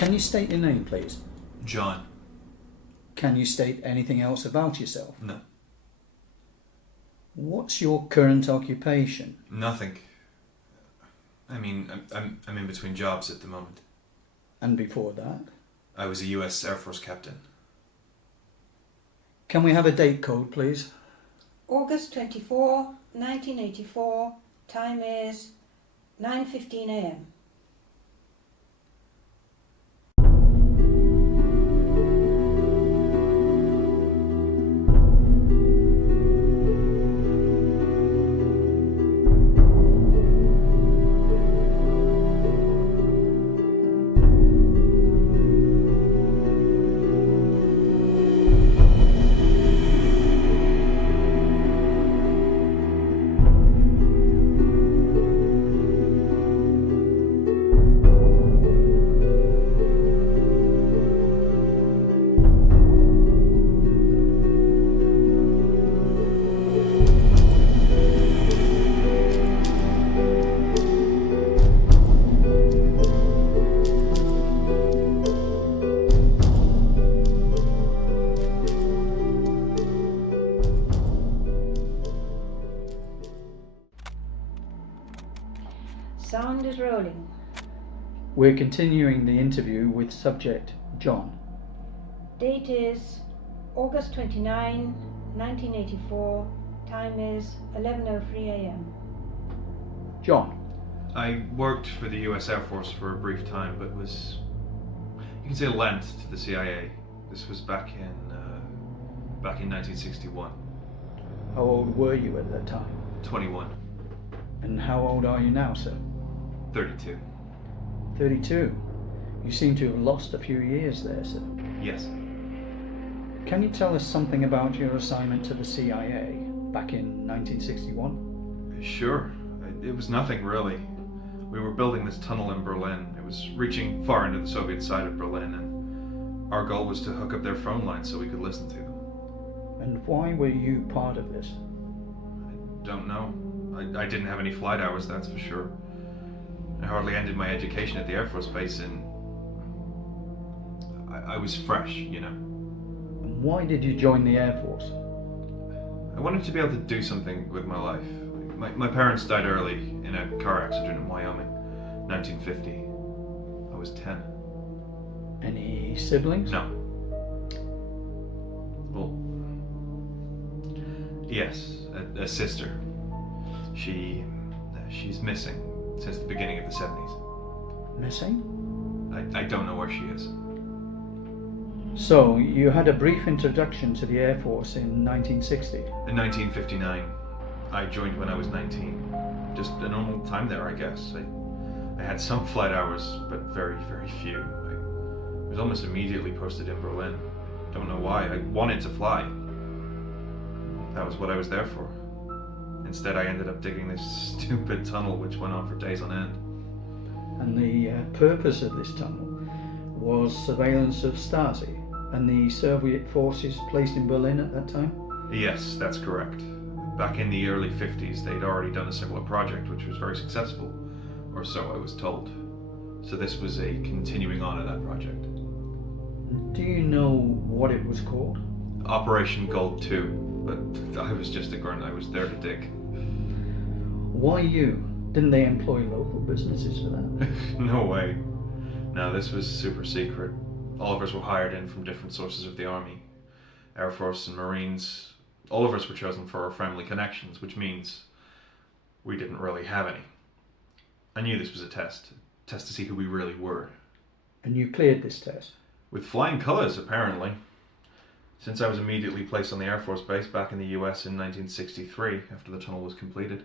Can you state your name, please? John. Can you state anything else about yourself? No. What's your current occupation? Nothing. I mean, I'm in between jobs at the moment. And before that? I was a US Air Force captain. Can we have a date code, please? August 24, 1984. Time is 9:15 a.m. Sound is rolling. We're continuing the interview with subject John. Date is August 29, 1984. Time is 11:03 a.m. John, I worked for the US Air Force for a brief time, but was, you can say, lent to the CIA. This was back in 1961. how old were you at that time? 21. And how old are you now, sir? 32. 32. You seem to have lost a few years there, sir. Yes. Can you tell us something about your assignment to the CIA back in 1961? Sure. It was nothing, really. We were building this tunnel in Berlin. It was reaching far into the Soviet side of Berlin, and our goal was to hook up their phone lines so we could listen to them. And why were you part of this? I don't know. I didn't have any flight hours, that's for sure. I hardly ended my education at the Air Force Base, and I was fresh, you know. And why did you join the Air Force? I wanted to be able to do something with my life. My parents died early in a car accident in Wyoming, 1950. I was 10. Any siblings? No. Well, yes, a sister. She's missing since the beginning of the 70s. Missing? I don't know where she is. So, you had a brief introduction to the Air Force in 1960. In 1959, I joined when I was 19. Just a normal time there, I guess. I had some flight hours, but very, very few. I was almost immediately posted in Berlin. Don't know why. I wanted to fly. That was what I was there for. Instead, I ended up digging this stupid tunnel which went on for days on end. And the purpose of this tunnel was surveillance of Stasi and the Soviet forces placed in Berlin at that time? Yes, that's correct. Back in the early 50s, they'd already done a similar project which was very successful, or so I was told. So this was a continuing on of that project. Do you know what it was called? Operation Gold 2, but I was just a grunt. I was there to dig. Why you? Didn't they employ local businesses for that? No way. No, this was super secret. All of us were hired in from different sources of the Army, Air Force and Marines. All of us were chosen for our family connections, which means we didn't really have any. I knew this was a test to see who we really were. And you cleared this test? With flying colours, apparently. Since I was immediately placed on the Air Force Base back in the US in 1963, after the tunnel was completed.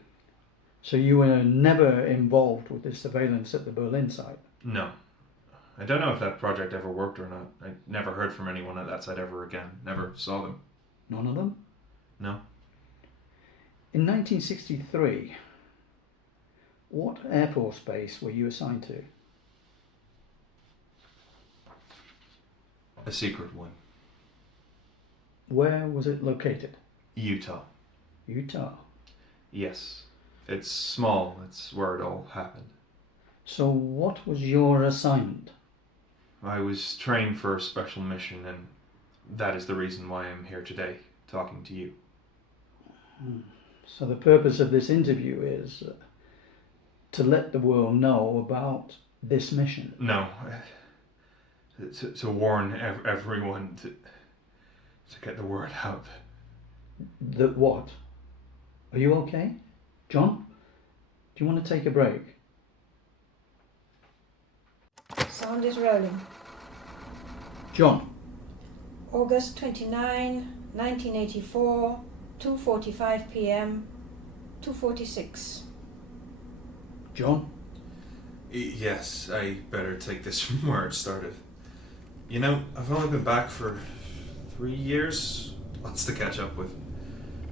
So you were never involved with the surveillance at the Berlin site? No. I don't know if that project ever worked or not. I never heard from anyone at that site ever again. Never saw them. None of them? No. In 1963, what Air Force base were you assigned to? A secret one. Where was it located? Utah. Utah. Yes. It's small. It's where it all happened. So what was your assignment? I was trained for a special mission, and that is the reason why I'm here today, talking to you. So the purpose of this interview is to let the world know about this mission. No, to warn everyone to get the word out. That what? Are you okay? John? Do you want to take a break? Sound is rolling. John? August 29, 1984, 2:45 p.m., 2:46. John? Yes, I better take this from where it started. You know, I've only been back for 3 years. Lots to catch up with.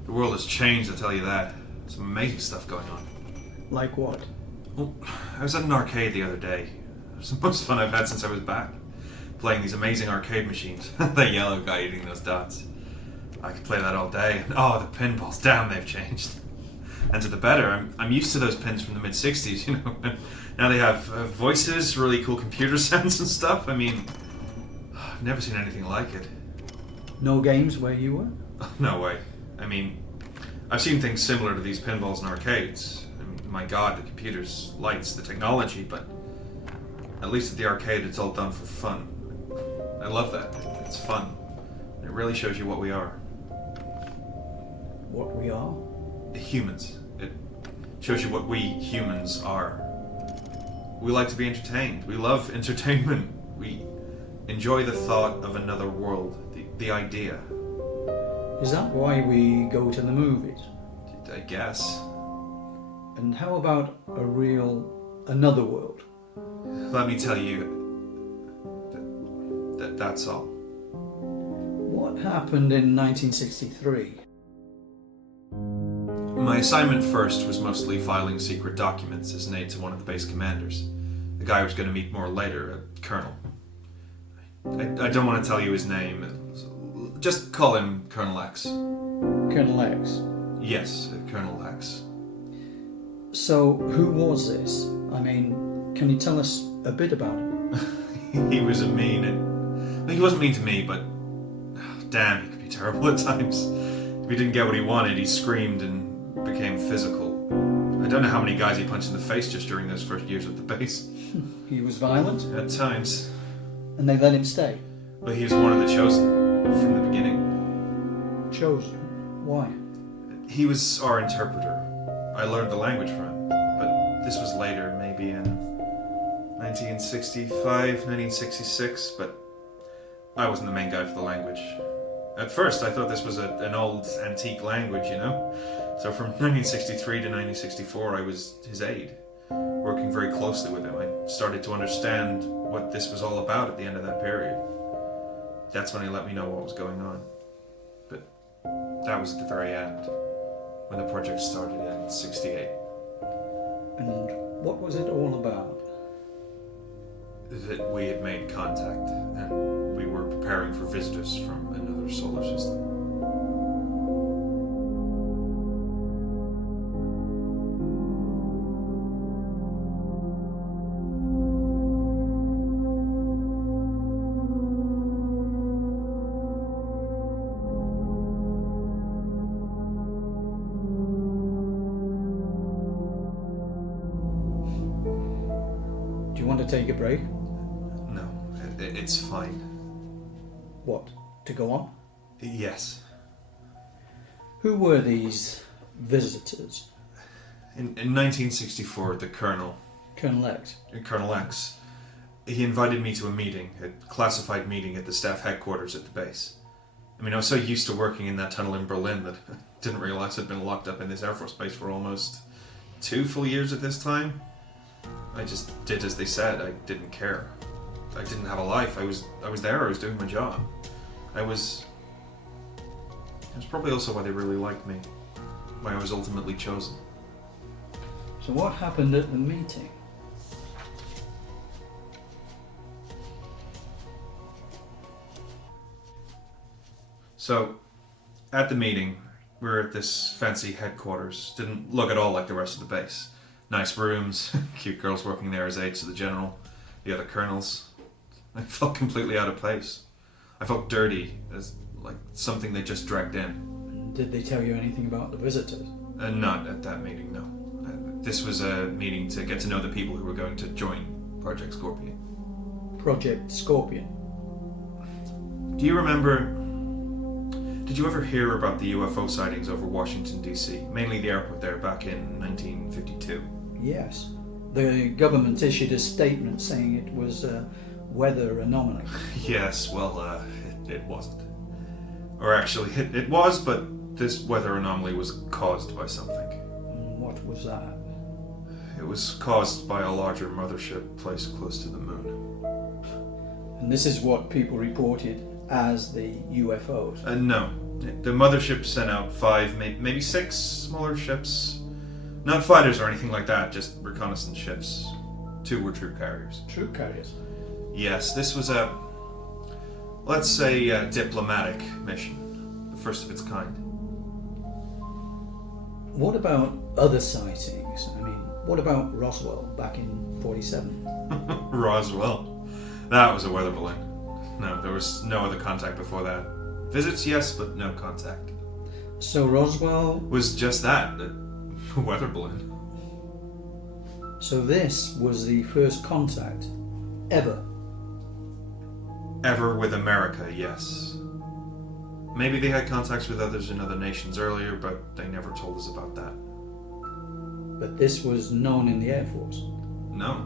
The world has changed, I'll tell you that. Some amazing stuff going on. Like what? Well, I was at an arcade the other day. It was the most fun I've had since I was back. Playing these amazing arcade machines. That yellow guy eating those dots. I could play that all day. And oh, the pinballs, damn, they've changed. And to the better, I'm used to those pins from the mid-60s, you know. Now they have voices, really cool computer sounds and stuff. I mean, I've never seen anything like it. No games where you were? No way. I mean, I've seen things similar to these pinballs in arcades. I mean, my god, the computers, lights, the technology, but at least at the arcade it's all done for fun. I love that. It's fun. It really shows you what we are. What we are? Humans. It shows you what we humans are. We like to be entertained. We love entertainment. We enjoy the thought of another world, the idea. Is that why we go to the movies? I guess. And how about another world? Let me tell you, that's all. What happened in 1963? My assignment first was mostly filing secret documents as an aide to one of the base commanders. The guy I was going to meet more later, a colonel. I don't want to tell you his name. Just call him Colonel X. Colonel X? Yes, Colonel X. So, who was this? I mean, can you tell us a bit about him? He was he wasn't mean to me, but damn, he could be terrible at times. If he didn't get what he wanted, he screamed and became physical. I don't know how many guys he punched in the face just during those first years at the base. He was violent? At times. And they let him stay? But he was one of the chosen from the beginning. Chosen? Why? He was our interpreter. I learned the language from him, but this was later, maybe in 1965, 1966, but I wasn't the main guy for the language. At first, I thought this was an old, antique language, you know? So from 1963 to 1964, I was his aide, working very closely with him. I started to understand what this was all about at the end of that period. That's when he let me know what was going on. But that was at the very end, when the project started in 68. And what was it all about? That we had made contact, and we were preparing for visitors from another solar system. Do you want to take a break? No, it's fine. What? To go on? Yes. Who were these visitors? In 1964, the Colonel X. Colonel X, he invited me to a meeting, a classified meeting at the staff headquarters at the base. I mean, I was so used to working in that tunnel in Berlin that I didn't realize I'd been locked up in this Air Force base for almost 2 full years at this time. I just did as they said. I didn't care. I didn't have a life. I was there. I was doing my job. It was probably also why they really liked me. Why I was ultimately chosen. So what happened at the meeting? So, at the meeting, we were at this fancy headquarters. Didn't look at all like the rest of the base. Nice rooms, cute girls working there as aides to the general, the other colonels. I felt completely out of place. I felt dirty, as like something they just dragged in. Did they tell you anything about the visitors? Not at that meeting, no. This was a meeting to get to know the people who were going to join Project Scorpion. Project Scorpion? Do you remember... Did you ever hear about the UFO sightings over Washington, D.C., mainly the airport there back in 1952? Yes. The government issued a statement saying it was a weather anomaly. Yes, well, it wasn't. Or actually, it was, but this weather anomaly was caused by something. What was that? It was caused by a larger mothership placed close to the moon. And this is what people reported as the UFOs? No. The mothership sent out 5, maybe 6 smaller ships. Not fighters or anything like that, just reconnaissance ships. 2 were troop carriers. Troop carriers? Yes, this was a, let's say, a diplomatic mission. The first of its kind. What about other sightings? I mean, what about Roswell back in 47? Roswell? That was a weather balloon. No, there was no other contact before that. Visits, yes, but no contact. So Roswell... was just that, a weather balloon. So this was the first contact ever? Ever with America, yes. Maybe they had contacts with others in other nations earlier, but they never told us about that. But this was known in the Air Force? No.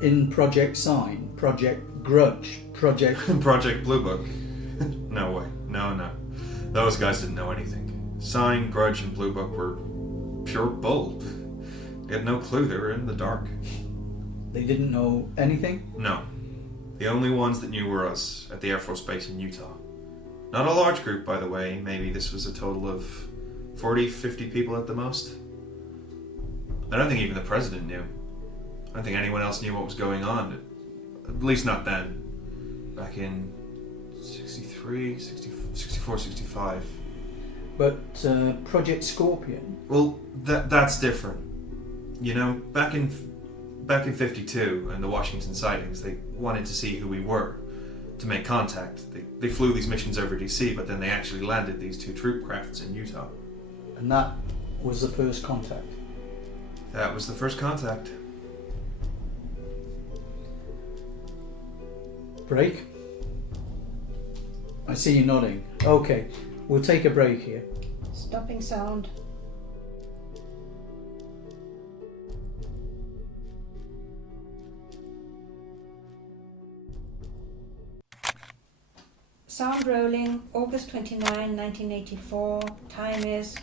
In Project Sign, Project Grudge, Project... Project Blue Book. No way. No. Those guys didn't know anything. Sign, Grudge, and Blue Book were pure bull. They had no clue, they were in the dark. They didn't know anything? No. The only ones that knew were us, at the Air Force Base in Utah. Not a large group, by the way. Maybe this was a total of 40, 50 people at the most. I don't think even the president knew. I don't think anyone else knew what was going on. At least not then. Back in 63, 64, 65. But Project Scorpion? Well, that's different. You know, back in 52 and the Washington sightings, they wanted to see who we were, to make contact. They flew these missions over DC, but then they actually landed these 2 troop crafts in Utah. And that was the first contact? That was the first contact. Break? I see you nodding. Okay, we'll take a break here. Stopping sound. Sound rolling, August 29, 1984. Time is...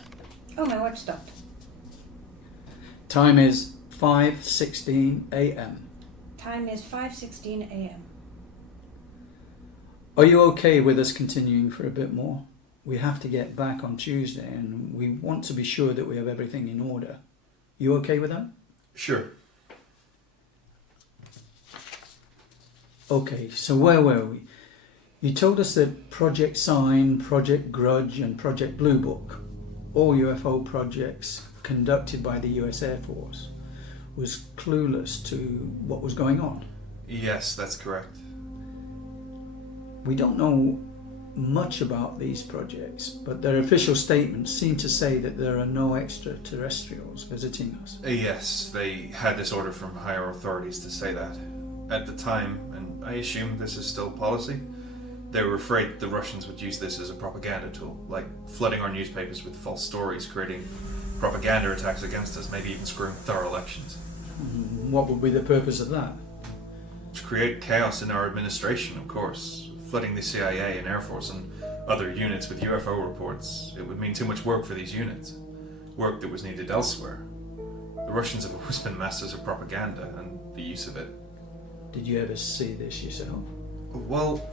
Oh, my watch stopped. Time is 5:16 a.m. Time is 5:16 a.m. Are you okay with us continuing for a bit more? We have to get back on Tuesday and we want to be sure that we have everything in order. You okay with that? Sure. Okay, so where were we? You told us that Project Sign, Project Grudge and Project Blue Book, all UFO projects conducted by the US Air Force, was clueless to what was going on. Yes, that's correct. We don't know much about these projects, but their official statements seem to say that there are no extraterrestrials visiting us. Yes, they had this order from higher authorities to say that. At the time, and I assume this is still policy, they were afraid the Russians would use this as a propaganda tool, like flooding our newspapers with false stories, creating propaganda attacks against us, maybe even screwing with our elections. What would be the purpose of that? To create chaos in our administration, of course. Flooding the CIA and Air Force and other units with UFO reports. It would mean too much work for these units. Work that was needed elsewhere. The Russians have always been masters of propaganda and the use of it. Did you ever see this yourself? Well,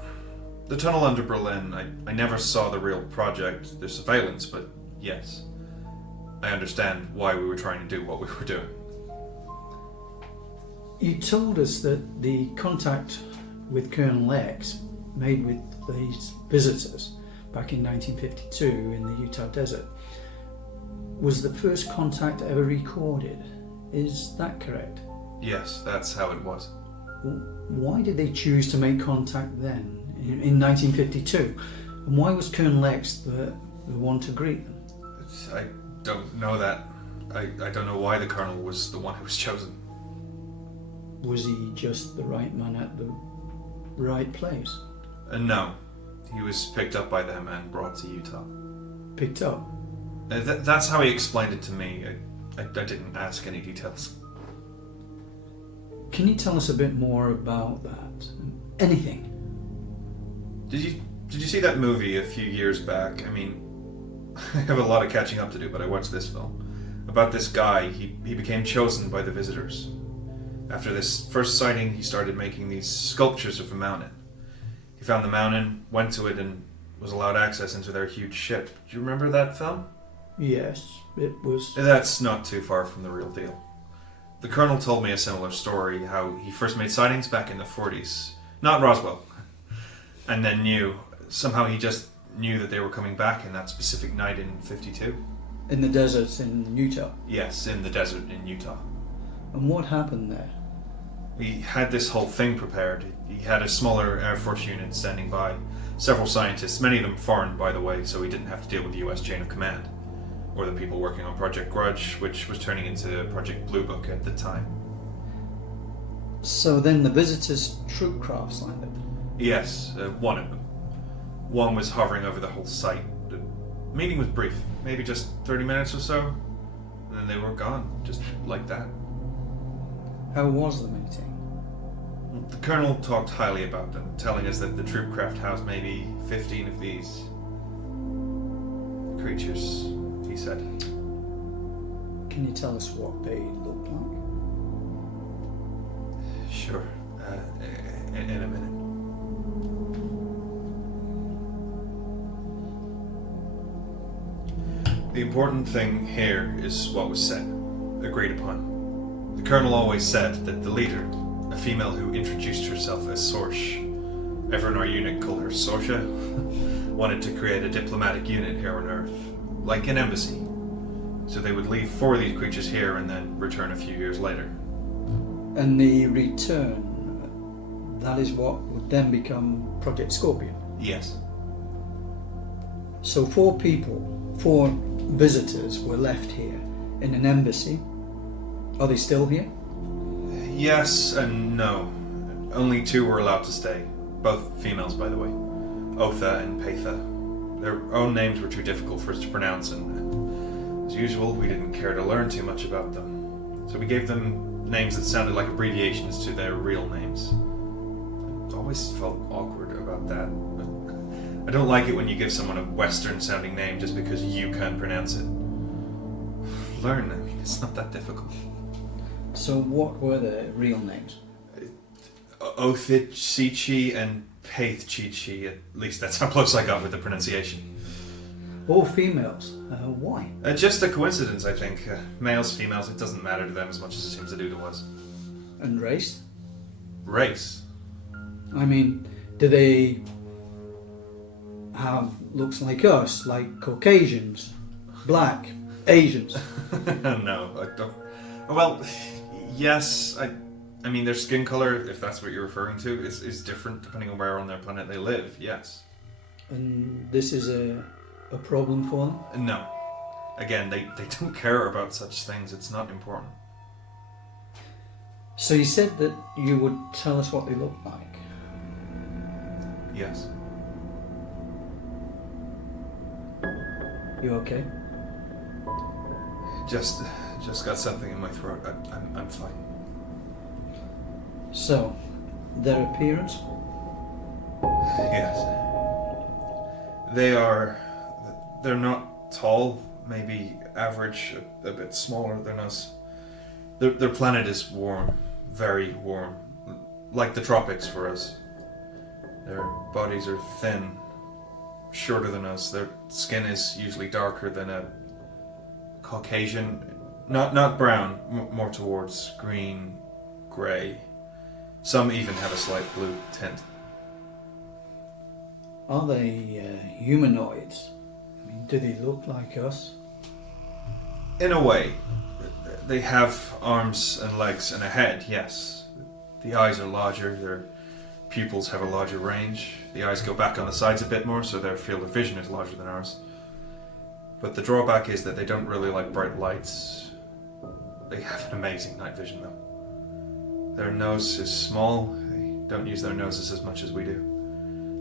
the tunnel under Berlin, I never saw the real project, the surveillance, but yes. I understand why we were trying to do what we were doing. You told us that the contact with Colonel X made with these visitors back in 1952 in the Utah desert was the first contact ever recorded. Is that correct? Yes, that's how it was. why did they choose to make contact then, in 1952? And why was Colonel X the one to greet them? I don't know that. I don't know why the Colonel was the one who was chosen. Was he just the right man at the right place? No. He was picked up by them and brought to Utah. Picked up? That's how he explained it to me. I didn't ask any details. Can you tell us a bit more about that? Anything? Did you see that movie a few years back? I mean, I have a lot of catching up to do, but I watched this film. About this guy, he became chosen by the visitors. After this first sighting, he started making these sculptures of a mountain. He found the mountain, went to it, and was allowed access into their huge ship. Do you remember that film? Yes, it was... That's not too far from the real deal. The Colonel told me a similar story, how he first made sightings back in the 40s. Not Roswell. And then somehow he just knew that they were coming back in that specific night in 52. In the deserts in Utah? Yes, in the desert in Utah. And what happened there? He had this whole thing prepared. He had a smaller Air Force unit standing by, several scientists, many of them foreign by the way, so he didn't have to deal with the US chain of command, or the people working on Project Grudge, which was turning into Project Blue Book at the time. So then the visitors' troop crafts landed? Yes, one of them. One was hovering over the whole site. The meeting was brief, maybe just 30 minutes or so, and then they were gone, just like that. How was the meeting? The Colonel talked highly about them, telling us that the troop craft housed maybe 15 of these creatures, he said. Can you tell us what they looked like? Sure, in a minute. The important thing here is what was said, agreed upon. The Colonel always said that the leader, a female who introduced herself as Sorsh, everyone in our unit called her Sorsha, wanted to create a diplomatic unit here on Earth, like an embassy. So they would leave 4 of these creatures here and then return a few years later. And the return, that is what would then become Project Scorpion? Yes. So 4 visitors were left here in an embassy. Are they still here? Yes and no. Only 2 were allowed to stay. Both females, by the way. Otha and Petha. Their own names were too difficult for us to pronounce, and as usual, we didn't care to learn too much about them. So we gave them names that sounded like abbreviations to their real names. I always felt awkward about that. But I don't like it when you give someone a Western-sounding name just because you can't pronounce it. Learn, I mean, it's not that difficult. So what were the real names? Othitchichi and Paithchichi, at least that's how close I got with the pronunciation. All females. Why? Just a coincidence, I think. Males, females, it doesn't matter to them as much as it seems to do to us. And race? Race? I mean, do they have looks like us, like Caucasians, black, Asians? No, I don't. Well, yes, I mean, their skin color, if that's what you're referring to, is different depending on where on their planet they live, yes. And this is a problem for them? No. Again, they don't care about such things, it's not important. So you said that you would tell us what they look like? Yes. You okay? Just got something in my throat. I'm fine. So, their appearance? Yes. They're not tall, maybe average, a bit smaller than us. Their planet is warm, very warm, like the tropics for us. Their bodies are thin, shorter than us. Their skin is usually darker than a Caucasian, not brown, more towards green, grey. Some even have a slight blue tint. Are they humanoids? I mean, do they look like us? In a way. They have arms and legs and a head, yes. The eyes are larger, their pupils have a larger range. The eyes go back on the sides a bit more, so their field of vision is larger than ours. But the drawback is that they don't really like bright lights. They have an amazing night vision though. Their nose is small, they don't use their noses as much as we do.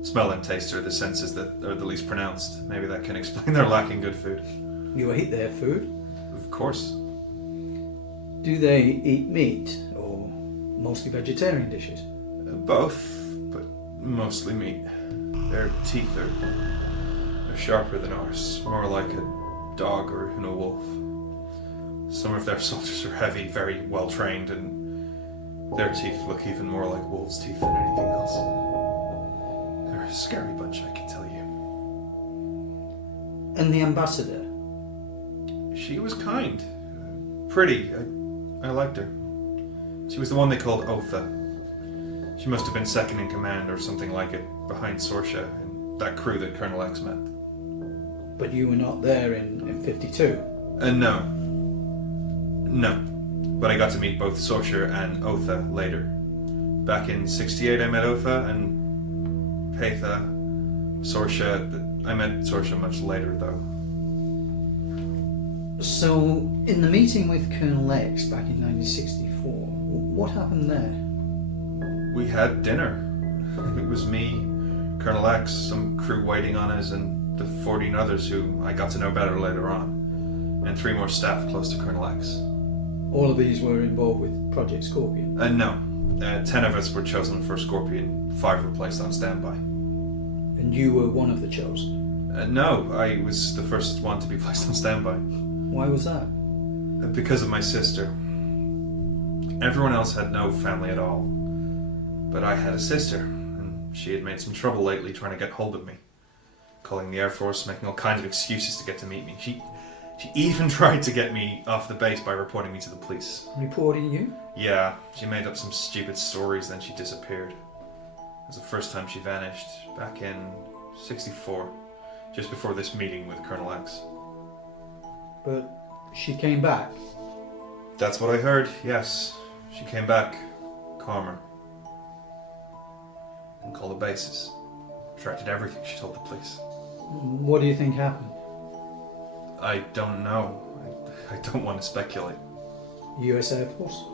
Smell and taste are the senses that are the least pronounced. Maybe that can explain their lack in good food. You eat their food? Of course. Do they eat meat, or mostly vegetarian dishes? Both, but mostly meat. Their teeth are sharper than ours, more like a dog or even a wolf. Some of their soldiers are heavy, very well trained, and their teeth look even more like wolves' teeth than anything else. They're a scary bunch, I can tell you. And the ambassador? She was kind, pretty. I liked her. She was the one they called Otha. She must have been second in command or something like it, behind Sorsha and that crew that Colonel X met. But you were not there in 52? No. But I got to meet both Sorsha and Otha later. Back in 68 I met Otha and Petha. I met Sorsha much later though. So, in the meeting with Colonel X back in 1964, what happened there? We had dinner. It was me, Colonel X, some crew waiting on us, and the 14 others who I got to know better later on, and 3 more staff close to Colonel X. All of these were involved with Project Scorpion? No. 10 of us were chosen for Scorpion, 5 were placed on standby. And you were one of the chosen? No, I was the first one to be placed on standby. Why was that? Because of my sister. Everyone else had no family at all. But I had a sister, and she had made some trouble lately trying to get hold of me. Calling the Air Force, making all kinds of excuses to get to meet me. She even tried to get me off the base by reporting me to the police. Reporting you? Yeah, she made up some stupid stories, then she disappeared. It was the first time she vanished, back in 64, just before this meeting with Colonel X. But she came back? That's what I heard, yes. She came back, calmer. And called the bases. Retracted everything she told the police. What do you think happened? I don't know. I don't want to speculate. US Air Force?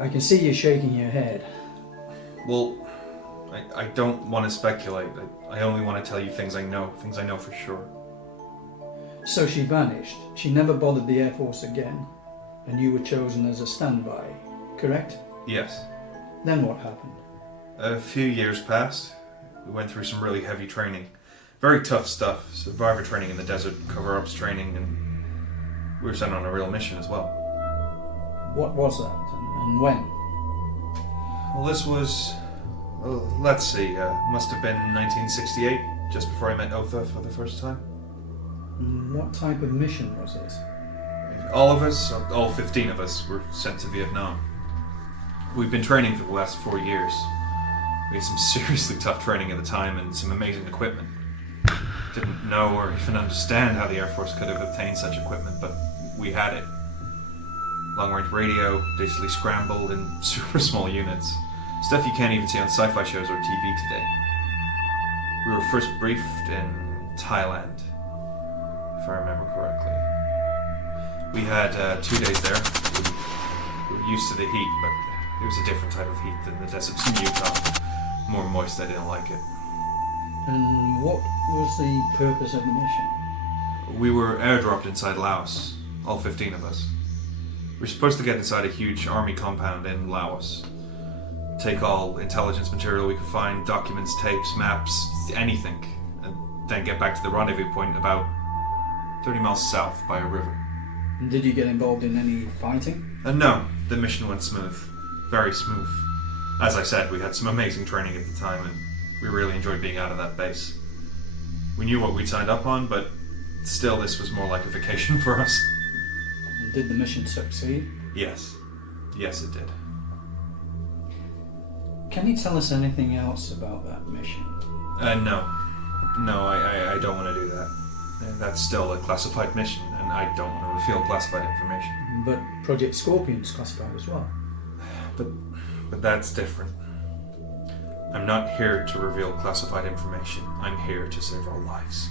I can see you shaking your head. Well, I don't want to speculate. I only want to tell you things I know for sure. So she vanished. She never bothered the Air Force again. And you were chosen as a standby, correct? Yes. Then what happened? A few years passed. We went through some really heavy training. Very tough stuff. Survivor training in the desert, cover-ups training, and we were sent on a real mission as well. What was that, and when? Well, this was... let's see, must have been 1968, just before I met Otha for the first time. What type of mission was it? All of us, all 15 of us, were sent to Vietnam. We've been training for the last 4 years. We had some seriously tough training at the time and some amazing equipment. Didn't know or even understand how the Air Force could have obtained such equipment, but we had it. Long-range radio, digitally scrambled in super small units. Stuff you can't even see on sci-fi shows or TV today. We were first briefed in Thailand, if I remember correctly. We had 2 days there. We were used to the heat, but it was a different type of heat than the deserts in Utah. More moist, I didn't like it. And what was the purpose of the mission? We were airdropped inside Laos, all 15 of us. We were supposed to get inside a huge army compound in Laos. Take all intelligence material we could find, documents, tapes, maps, anything, and then get back to the rendezvous point about 30 miles south by a river. And did you get involved in any fighting? No, the mission went smooth. Very smooth. As I said, we had some amazing training at the time, and we really enjoyed being out of that base. We knew what we'd signed up on, but still this was more like a vacation for us. And did the mission succeed? Yes. Yes, it did. Can you tell us anything else about that mission? No. No, I don't want to do that. That's still a classified mission, and I don't want to reveal classified information. But Project Scorpion's classified as well. But that's different. I'm not here to reveal classified information. I'm here to save our lives.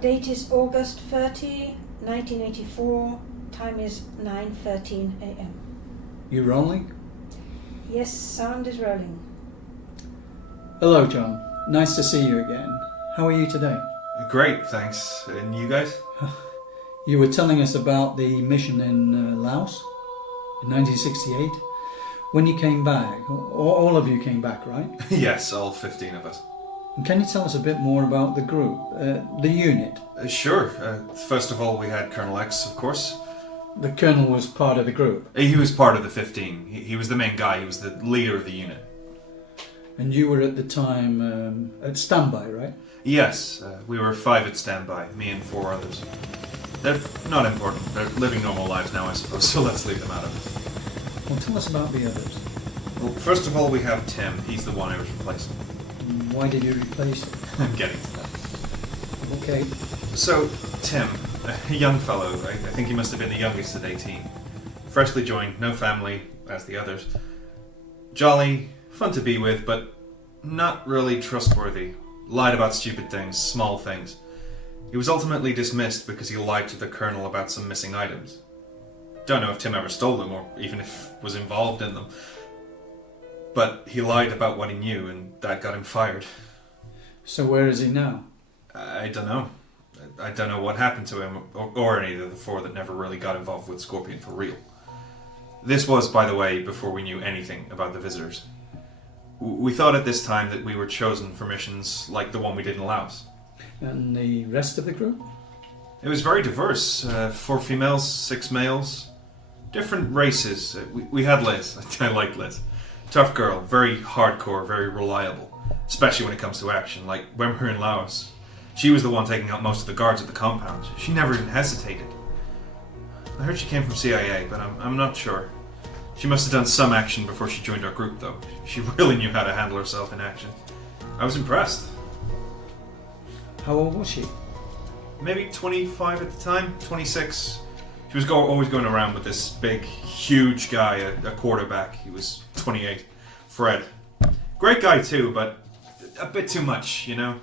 Date is August 30, 1984. Time is 9:13 a.m. You rolling? Yes, sound is rolling. Hello, John. Nice to see you again. How are you today? Great, thanks. And you guys? You were telling us about the mission in Laos in 1968. When you came back, all of you came back, right? Yes, all 15 of us. And can you tell us a bit more about the group, the unit? Sure. First of all, we had Colonel X, of course. The colonel was part of the group. He was part of the 15. He was the main guy. He was the leader of the unit. And you were at the time at standby, right? Yes, we were 5 at standby, me and 4 others. They're not important. They're living normal lives now, I suppose, so let's leave them out of it. Well, tell us about the others. Well, first of all, we have Tim. He's the one I was replacing. Why did you replace him? I'm getting to that. Okay. So, Tim, a young fellow, I think he must have been the youngest at 18. Freshly joined, no family, as the others. Jolly, fun to be with, but not really trustworthy. Lied about stupid things, small things. He was ultimately dismissed because he lied to the colonel about some missing items. Don't know if Tim ever stole them or even if was involved in them. But he lied about what he knew and that got him fired. So where is he now? I don't know. I don't know what happened to him or any of the 4 that never really got involved with Scorpion for real. This was, by the way, before we knew anything about the visitors. We thought at this time that we were chosen for missions like the one we did in Laos. And the rest of the group? It was very diverse. 4 females, 6 males. Different races. We had Liz. I like Liz. Tough girl, very hardcore, very reliable. Especially when it comes to action, like when we were in Laos. She was the one taking out most of the guards at the compound. She never even hesitated. I heard she came from CIA, but I'm not sure. She must have done some action before she joined our group, though. She really knew how to handle herself in action. I was impressed. How old was she? Maybe 25 at the time, 26. She was always going around with this big, huge guy, a quarterback. He was 28. Fred. Great guy too, but a bit too much, you know?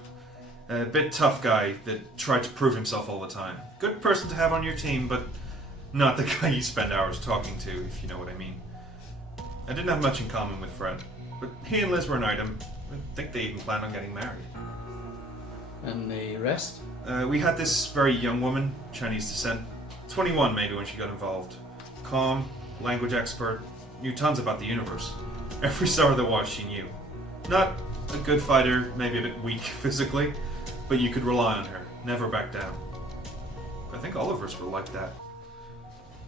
A bit tough guy that tried to prove himself all the time. Good person to have on your team, but not the guy you spend hours talking to, if you know what I mean. I didn't have much in common with Fred, but he and Liz were an item. I think they even planned on getting married. And the rest? We had this very young woman, Chinese descent, 21 maybe when she got involved. Calm, language expert, knew tons about the universe. Every star there was she knew. Not a good fighter, maybe a bit weak physically, but you could rely on her, never back down. I think all of us were like that.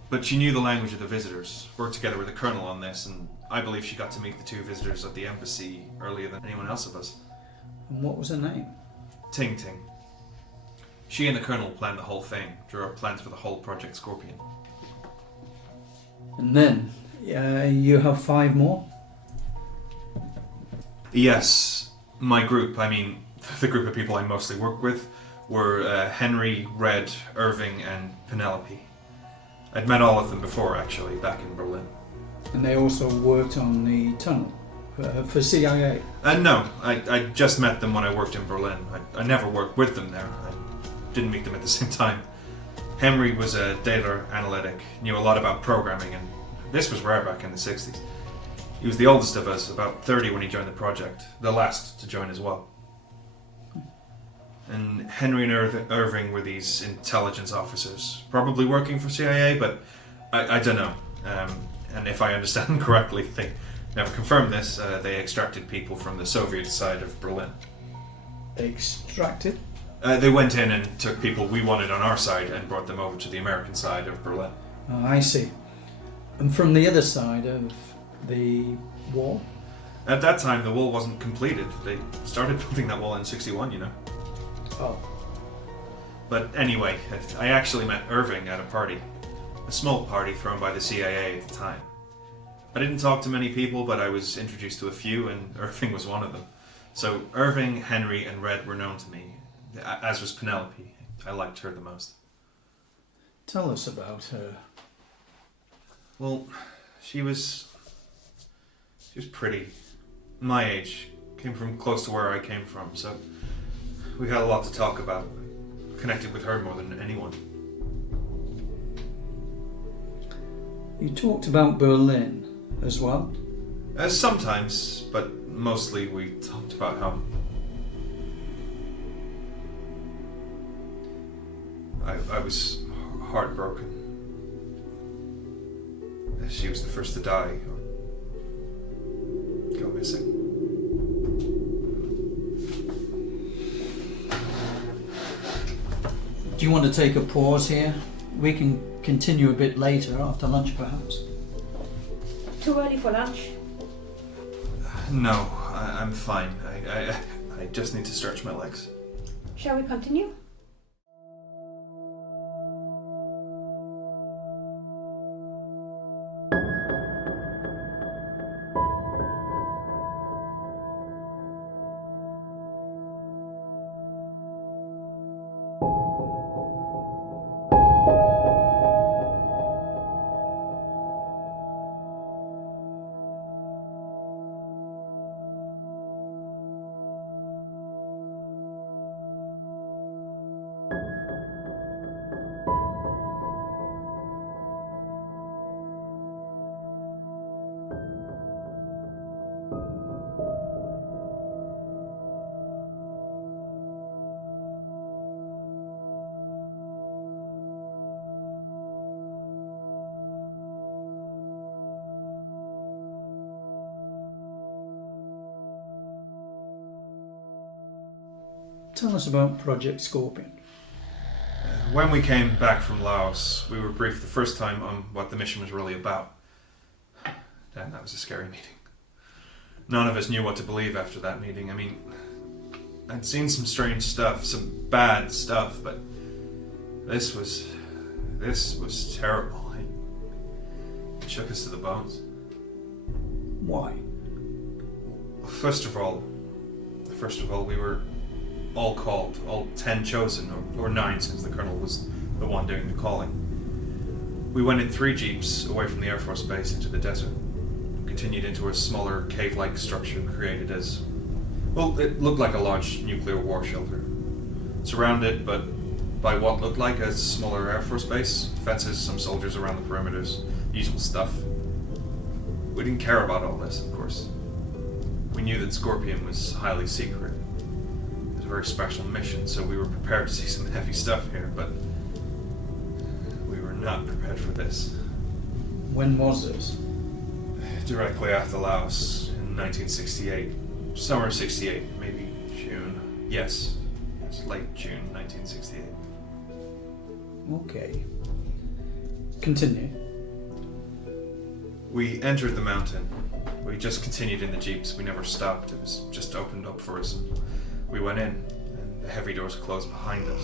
But she knew the language of the visitors, worked together with the colonel on this, and I believe she got to meet the 2 visitors at the embassy earlier than anyone else of us. And what was her name? Ting Ting. She and the colonel planned the whole thing, drew up plans for the whole Project Scorpion. And then, you have 5 more? Yes, my group, I mean, the group of people I mostly work with, were Henry, Red, Irving, and Penelope. I'd met all of them before, actually, back in Berlin. And they also worked on the tunnel for CIA? No, I just met them when I worked in Berlin. I never worked with them there. I didn't meet them at the same time. Henry was a data analytic, knew a lot about programming, and this was rare back in the 60s. He was the oldest of us, about 30 when he joined the project, the last to join as well. And Henry and Irving were these intelligence officers, probably working for CIA, but I don't know. And if I understand correctly, they never confirmed this, they extracted people from the Soviet side of Berlin. Extracted? They went in and took people we wanted on our side and brought them over to the American side of Berlin. Oh, I see. And from the other side of the wall? At that time, the wall wasn't completed. They started building that wall in 61, you know. Oh. But anyway, I actually met Irving at a party. A small party thrown by the CIA at the time. I didn't talk to many people, but I was introduced to a few, and Irving was one of them. So Irving, Henry, and Red were known to me, as was Penelope. I liked her the most. Tell us about her. Well, she was pretty. My age. Came from close to where I came from, so we had a lot to talk about. Connected with her more than anyone. You talked about Berlin as well? Sometimes, but mostly we talked about home. I was heartbroken. She was the first to die or go missing. Do you want to take a pause here? We can continue a bit later, after lunch perhaps. Too early for lunch? No, I'm fine. I just need to stretch my legs. Shall we continue? Tell us about Project Scorpion. When we came back from Laos, we were briefed the first time on what the mission was really about. Damn, that was a scary meeting. None of us knew what to believe after that meeting. I mean, I'd seen some strange stuff, some bad stuff, but this was terrible. It shook us to the bones. Why? First of all, we were all called, all 10 chosen, or 9 since the colonel was the one doing the calling. We went in 3 jeeps away from the Air Force Base into the desert, continued into a smaller cave-like structure created as, well, it looked like a large nuclear war shelter. Surrounded, but by what looked like a smaller Air Force Base, fences, some soldiers around the perimeters, usual stuff. We didn't care about all this, of course. We knew that Scorpion was highly secret. It was a very special mission, so we were prepared to see some heavy stuff here, but we were not prepared for this. When was this? Directly after Laos in 1968. Summer 68, maybe June. Yes, late June 1968. Okay. Continue. We entered the mountain. We just continued in the jeeps. We never stopped. It was just opened up for us. We went in, and the heavy doors closed behind us.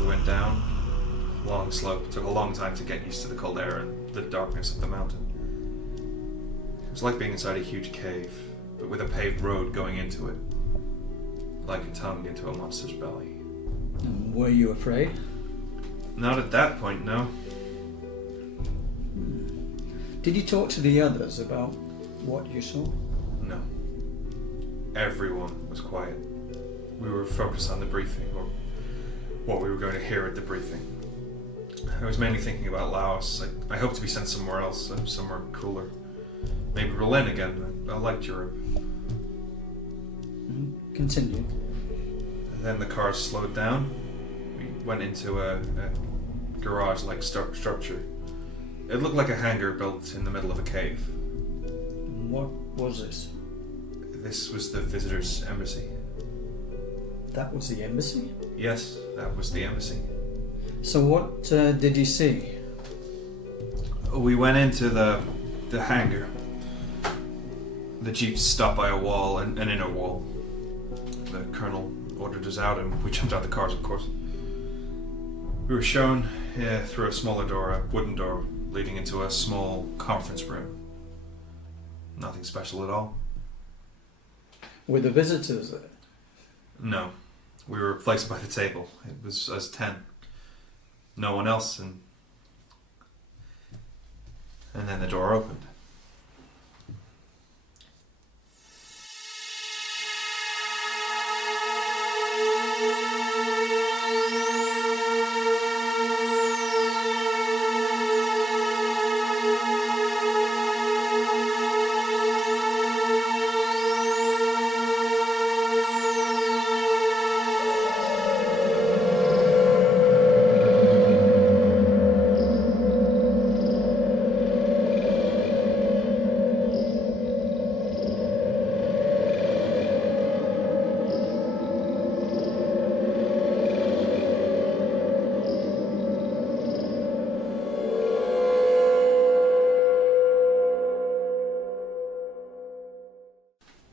We went down, long slope. It took a long time to get used to the cold air and the darkness of the mountain. It was like being inside a huge cave, but with a paved road going into it, like a tongue into a monster's belly. And were you afraid? Not at that point, no. Did you talk to the others about what you saw? No. Everyone was quiet. We were focused on the briefing, or what we were going to hear at the briefing. I was mainly thinking about Laos. I hoped to be sent somewhere else, somewhere cooler. Maybe Berlin again. I liked Europe. Continue. And then the car slowed down. We went into a garage-like structure. It looked like a hangar built in the middle of a cave. What was this? This was the visitors' embassy. That was the embassy? Yes, that was the embassy. So what did you see? We went into the hangar. The jeep stopped by a wall, an inner wall. The colonel ordered us out, and we jumped out the cars, of course. We were shown through a smaller door, a wooden door, leading into a small conference room. Nothing special at all. Were the visitors there? No. We were placed by the table. It was us 10. No one else, and then the door opened.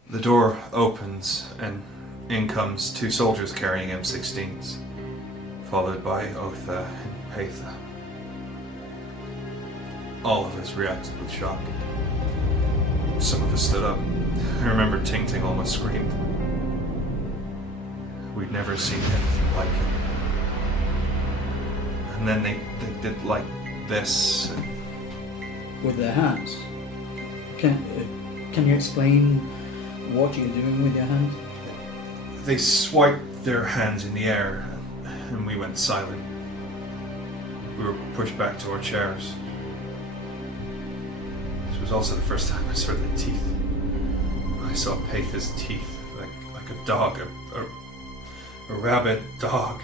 The door opens, and in comes 2 soldiers carrying M16s, followed by Otha and Patha. All of us reacted with shock. Some of us stood up. I remember Ting Ting almost screamed. We'd never seen anything like it. And then they did like this. With their hands? Can you explain what you're doing with your hands? They swiped their hands in the air, and we went silent. We were pushed back to our chairs. This was also the first time I saw their teeth. I saw Patha's teeth, like a dog, a rabid dog.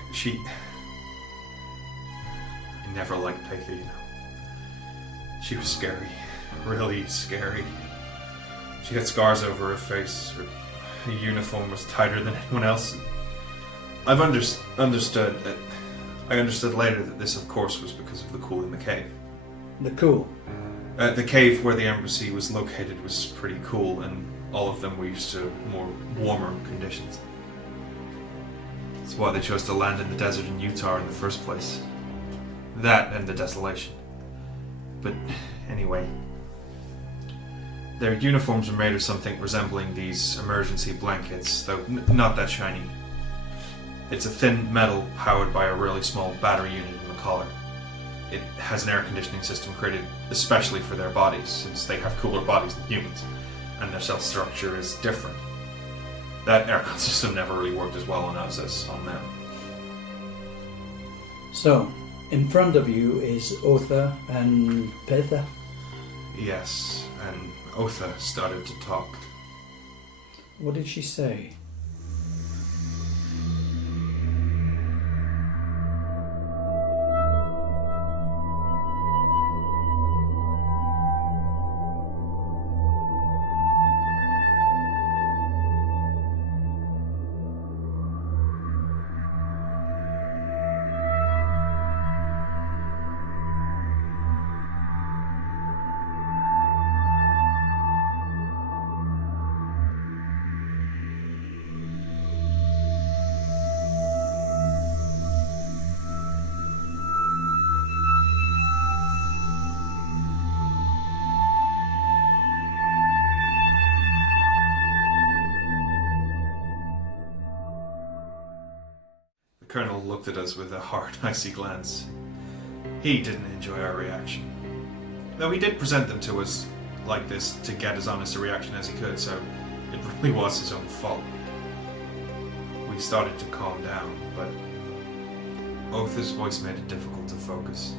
I never liked Patha, you know. She was scary, really scary. She had scars over her face. Her uniform was tighter than anyone else. I've understood that. I understood later that this, of course, was because of the cool in the cave. The cool? The cave where the embassy was located was pretty cool, and all of them were used to more warmer conditions. That's why they chose to land in the desert in Utah in the first place. That and the desolation. But anyway. Their uniforms were made of something resembling these emergency blankets, though not that shiny. It's a thin metal powered by a really small battery unit in the collar. It has an air conditioning system created especially for their bodies, since they have cooler bodies than humans, and their cell structure is different. That aircon system never really worked as well on us as on them. So, in front of you is Otha and Patha? Yes, and Otha started to talk. What did she say? The colonel looked at us with a hard, icy glance. He didn't enjoy our reaction. Though he did present them to us like this to get as honest a reaction as he could, so it really was his own fault. We started to calm down, but Otha's voice made it difficult to focus.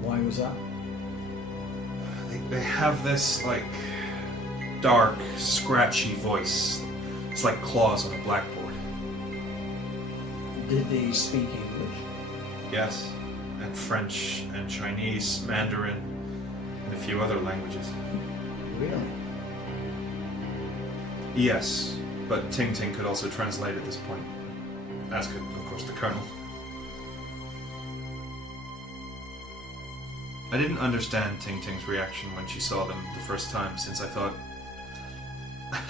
Why was that? They have this, dark, scratchy voice. It's like claws on a blackboard. Did they speak English? Yes, and French and Chinese, Mandarin, and a few other languages. Really? Yes, but Ting Ting could also translate at this point, as could, of course, the colonel. I didn't understand Ting Ting's reaction when she saw them the first time, since I thought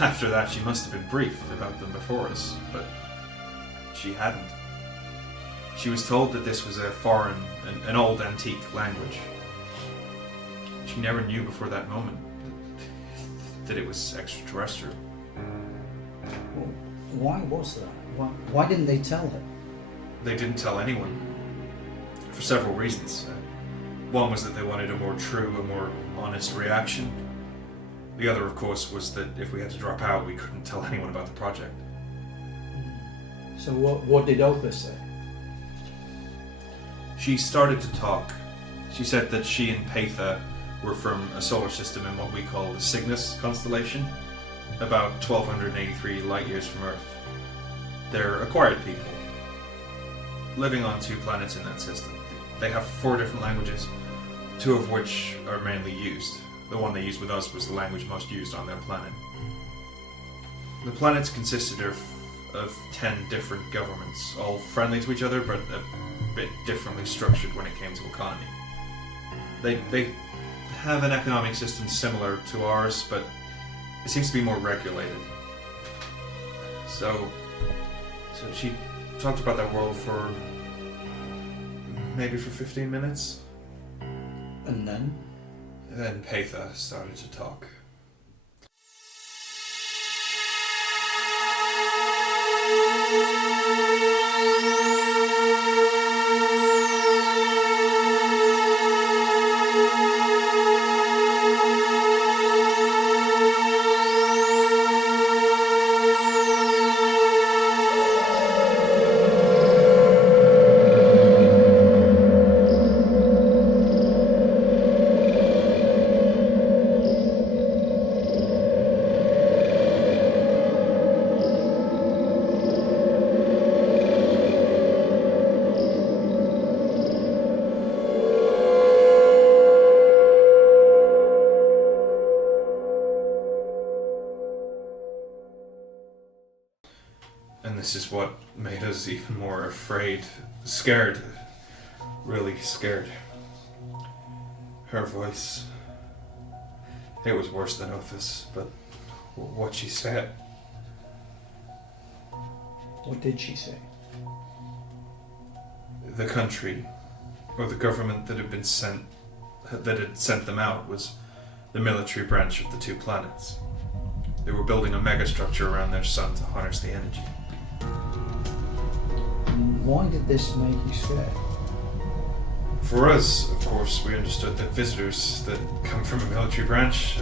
after that she must have been briefed about them before us, but she hadn't. She was told that this was a foreign, an old antique language. She never knew before that moment that it was extraterrestrial. Well, why was that? Why didn't they tell her? They didn't tell anyone, for several reasons. One was that they wanted a more true, a more honest reaction. The other, of course, was that if we had to drop out, we couldn't tell anyone about the project. So what did Otha say? She started to talk. She said that she and Patha were from a solar system in what we call the Cygnus constellation, about 1283 light years from Earth. They're acquired people, living on 2 planets in that system. They have 4 different languages, 2 of which are mainly used. The one they used with us was the language most used on their planet. The planets consisted of 10 different governments, all friendly to each other, but a bit differently structured when it came to economy. They have an economic system similar to ours, but it seems to be more regulated. So she talked about that world for maybe for 15 minutes. And then? Then Patha started to talk. And this is what made us even more afraid, scared, really scared. Her voice, it was worse than Otha's, but what she said. What did she say? The country, or the government that had sent them out, was the military branch of the 2 planets. They were building a megastructure around their sun to harness the energy. Why did this make you scared? For us, of course, we understood that visitors that come from a military branch,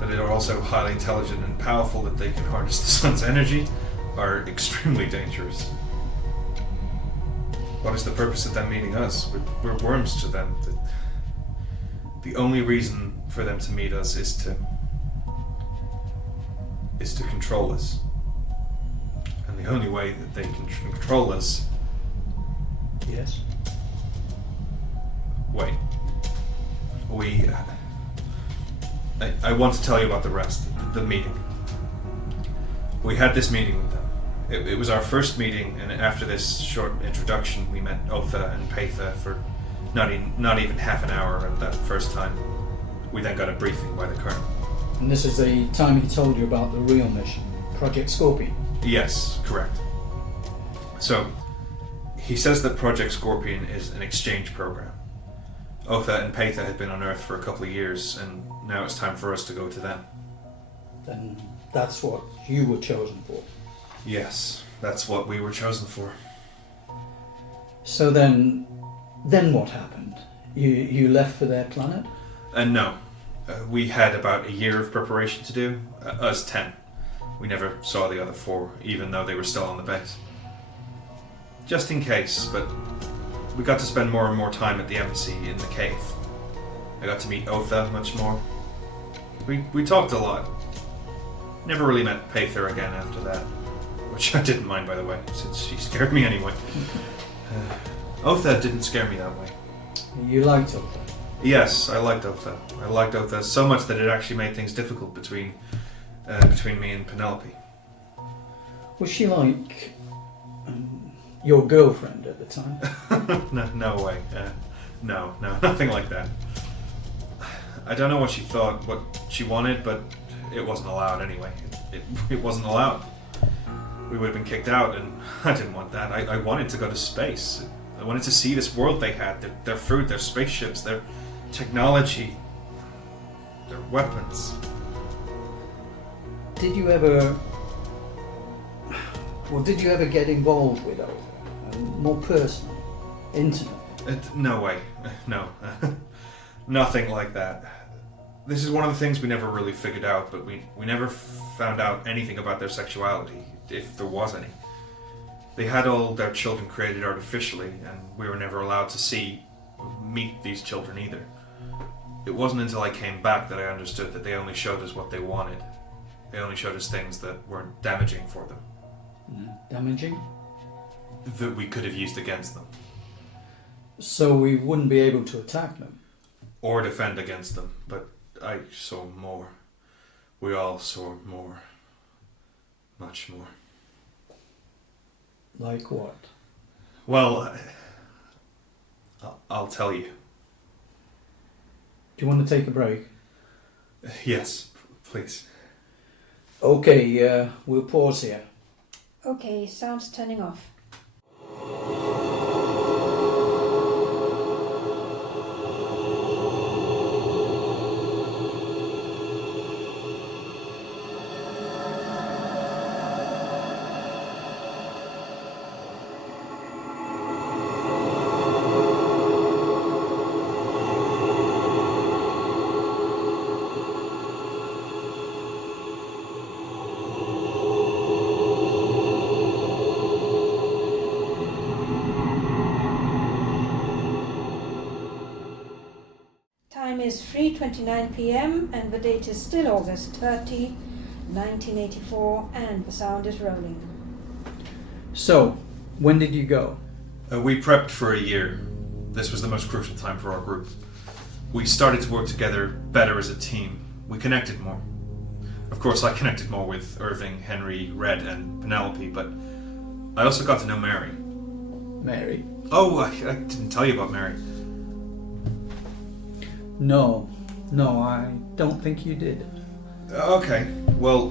that are also highly intelligent and powerful, that they can harness the sun's energy, are extremely dangerous. What is the purpose of them meeting us? We're worms to them. The only reason for them to meet us is to control us. And the only way that they can control us... Yes? Wait. I want to tell you about the rest, the meeting. We had this meeting with them. It was our first meeting, and after this short introduction, we met Otha and Patha for not even half an hour at that first time. We then got a briefing by the Colonel. And this is the time he told you about the real mission, Project Scorpion? Yes, correct. So, he says that Project Scorpion is an exchange program. Otha and Patha had been on Earth for a couple of years, and now it's time for us to go to them. Then that's what you were chosen for? Yes, that's what we were chosen for. So then what happened? You left for their planet? No. We had about a year of preparation to do. Us 10. We never saw the other 4, even though they were still on the base. Just in case, but we got to spend more and more time at the embassy in the cave. I got to meet Otha much more. We talked a lot. Never really met Pather again after that, which I didn't mind, by the way, since she scared me anyway. Otha didn't scare me that way. You liked Otha? Yes, I liked Otha. I liked Otha so much that it actually made things difficult between me and Penelope. Was she like your girlfriend at the time? No way. No, nothing like that. I don't know what she thought, what she wanted, but it wasn't allowed anyway. It wasn't allowed. We would have been kicked out, and I didn't want that. I wanted to go to space. I wanted to see this world they had, their fruit, their spaceships, their technology, their weapons. Did you ever get involved with those? More personal, intimate? No way. No. Nothing like that. This is one of the things we never really figured out, but we never found out anything about their sexuality, if there was any. They had all their children created artificially, and we were never allowed to meet these children either. It wasn't until I came back that I understood that they only showed us what they wanted. They only showed us things that weren't damaging for them. Damaging? That we could have used against them. So we wouldn't be able to attack them? Or defend against them, but I saw more. We all saw more. Much more. Like what? Well, I'll tell you. Do you want to take a break? Yes, please. Okay, we'll pause here. Okay, sound's turning off. Time is 3:29 p.m. and the date is still August 30, 1984, and the sound is rolling. So, when did you go? We prepped for a year. This was the most crucial time for our group. We started to work together better as a team. We connected more. Of course, I connected more with Irving, Henry, Red, and Penelope, but I also got to know Mary. Mary? Oh, I didn't tell you about Mary. No, I don't think you did. Okay, well,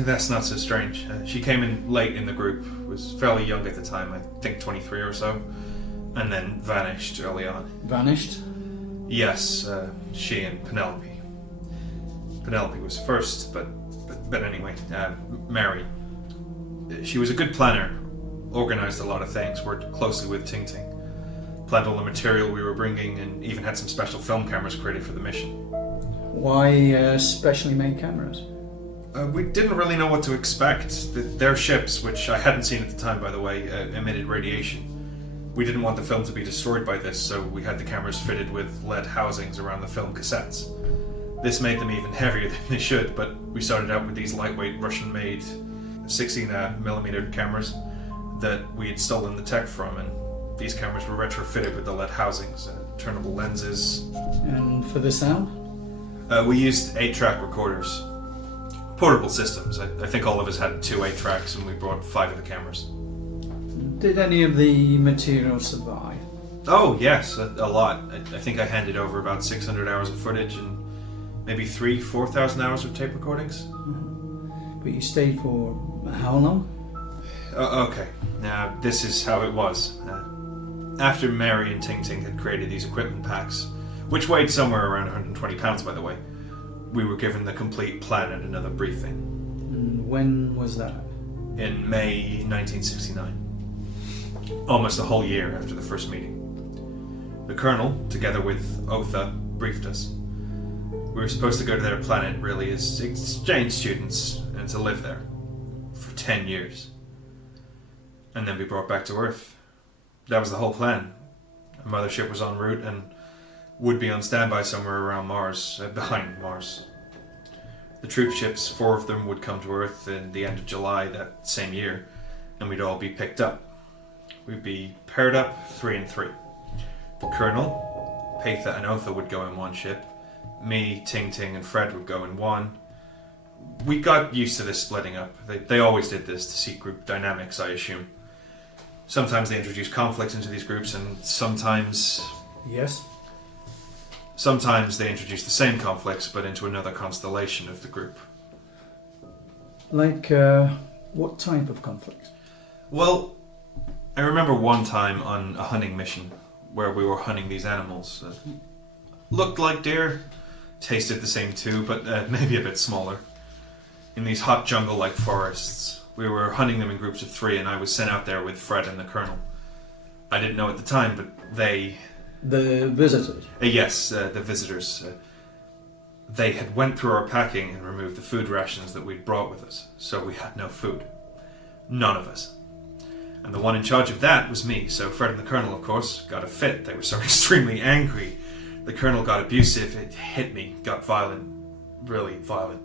that's not so strange. She came in late in the group, was fairly young at the time, I think 23 or so, and then vanished early on. Vanished? Yes, she and Penelope. Penelope was first, but anyway, Mary. She was a good planner, organized a lot of things, worked closely with Ting Ting. Planned all the material we were bringing, and even had some special film cameras created for the mission. Why specially made cameras? We didn't really know what to expect. Their ships, which I hadn't seen at the time by the way, emitted radiation. We didn't want the film to be destroyed by this, so we had the cameras fitted with lead housings around the film cassettes. This made them even heavier than they should, but we started out with these lightweight Russian-made 16mm cameras that we had stolen the tech from, and these cameras were retrofitted with the lead housings, turnable lenses. And for the sound? We used 8-track recorders. Portable systems. I think all of us had 2 8-tracks, and we brought 5 of the cameras. Did any of the material survive? Oh, yes, a lot. I think I handed over about 600 hours of footage and maybe 4,000 hours of tape recordings. But you stayed for how long? Okay, now this is how it was. After Mary and Ting Ting had created these equipment packs, which weighed somewhere around 120 pounds by the way, we were given the complete plan and another briefing. And when was that? In May 1969. Almost a whole year after the first meeting. The Colonel, together with Otha, briefed us. We were supposed to go to their planet, really, as exchange students, and to live there. For 10 years. And then be brought back to Earth. That was the whole plan. A mothership was en route and would be on standby somewhere around Mars, behind Mars. The troop ships, 4 of them, would come to Earth in the end of July that same year, and we'd all be picked up. We'd be paired up 3 and 3. The Colonel, Patha and Otha would go in one ship. Me, Ting Ting and Fred would go in one. We got used to this splitting up. They always did this to see group dynamics, I assume. Sometimes they introduce conflict into these groups, and sometimes... Yes? sometimes they introduce the same conflicts, but into another constellation of the group. Like, what type of conflict? Well, I remember one time on a hunting mission where we were hunting these animals. Looked like deer, tasted the same too, but maybe a bit smaller. In these hot jungle-like forests. We were hunting them in groups of 3, and I was sent out there with Fred and the Colonel. I didn't know at the time, but they... The visitors? Yes, the visitors. They had went through our packing and removed the food rations that we'd brought with us, so we had no food. None of us. And the one in charge of that was me, so Fred and the Colonel, of course, got a fit. They were so extremely angry. The Colonel got abusive, it hit me, got violent, really violent.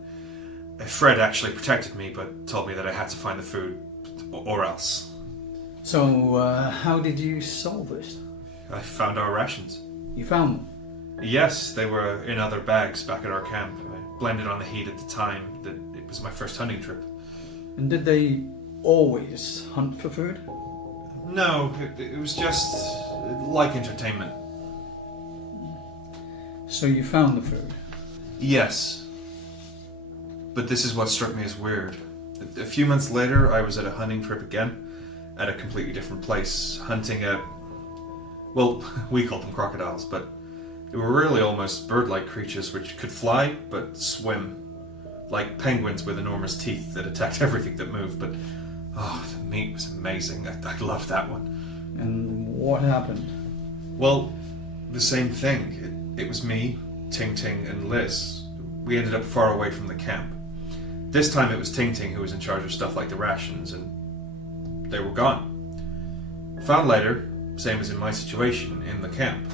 Fred actually protected me, but told me that I had to find the food, or else. So, how did you solve this? I found our rations. You found them? Yes, they were in other bags back at our camp. I blamed it on the heat at the time, that it was my first hunting trip. And did they always hunt for food? No, it was just like entertainment. So you found the food? Yes. But this is what struck me as weird. A few months later, I was at a hunting trip again, at a completely different place, hunting a... Well, we called them crocodiles, but they were really almost bird-like creatures which could fly, but swim. Like penguins with enormous teeth that attacked everything that moved, but... Oh, the meat was amazing. I loved that one. And what happened? Well, the same thing. It was me, Ting Ting, and Liz. We ended up far away from the camp. This time it was Ting Ting who was in charge of stuff like the rations, and they were gone. Found later, same as in my situation, in the camp.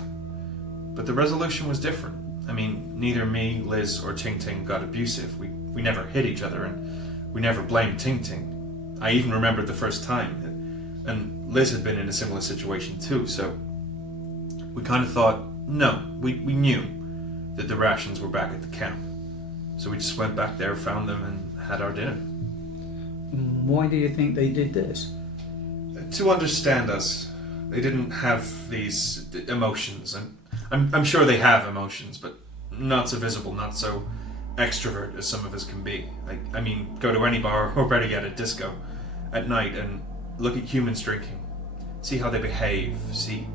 But the resolution was different. I mean, neither me, Liz, or Ting Ting got abusive. We never hit each other, and we never blamed Ting Ting. I even remembered the first time, and Liz had been in a similar situation too, so we kind of thought, no, we knew that the rations were back at the camp. So we just went back there, found them, and had our dinner. Why do you think they did this? To understand us. They didn't have these emotions, and I'm sure they have emotions, but not so visible, not so extrovert as some of us can be. I mean, go to any bar, or better yet, a disco, at night, and look at humans drinking. See how they behave, see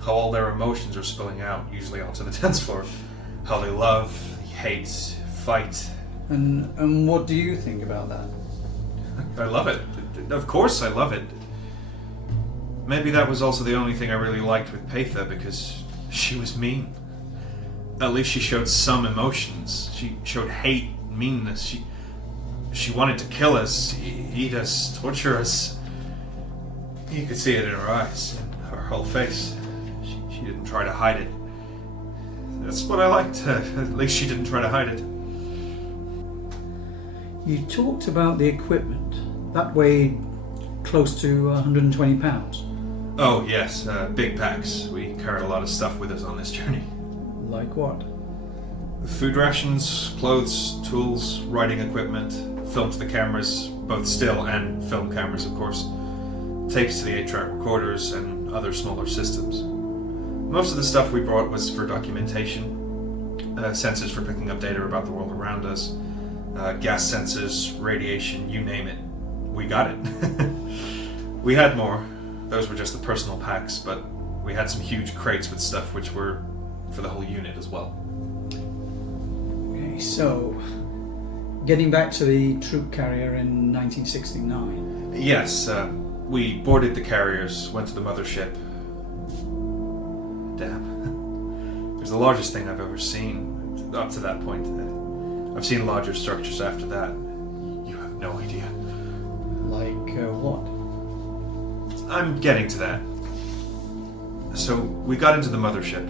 how all their emotions are spilling out, usually onto the dance floor. How they love, hate, fight. And what do you think about that? I love it. Of course I love it. Maybe that was also the only thing I really liked with Patha, because she was mean. At least she showed some emotions. She showed hate, meanness. She wanted to kill us, eat us, torture us. You could see it in her eyes, in her whole face. She didn't try to hide it. That's what I liked. At least she didn't try to hide it. You talked about the equipment. That weighed close to 120 pounds. Oh, yes. Big packs. We carried a lot of stuff with us on this journey. Like what? Food rations, clothes, tools, writing equipment, film to the cameras, both still and film cameras, of course, tapes to the 8-track recorders, and other smaller systems. Most of the stuff we brought was for documentation, sensors for picking up data about the world around us, gas sensors, radiation, you name it. We got it. We had more. Those were just the personal packs, but we had some huge crates with stuff which were for the whole unit as well. Okay, so getting back to the troop carrier in 1969. Yes, we boarded the carriers, went to the mothership. Damn. It was the largest thing I've ever seen up to that point. I've seen larger structures after that. You have no idea. Like what? I'm getting to that. So we got into the mothership.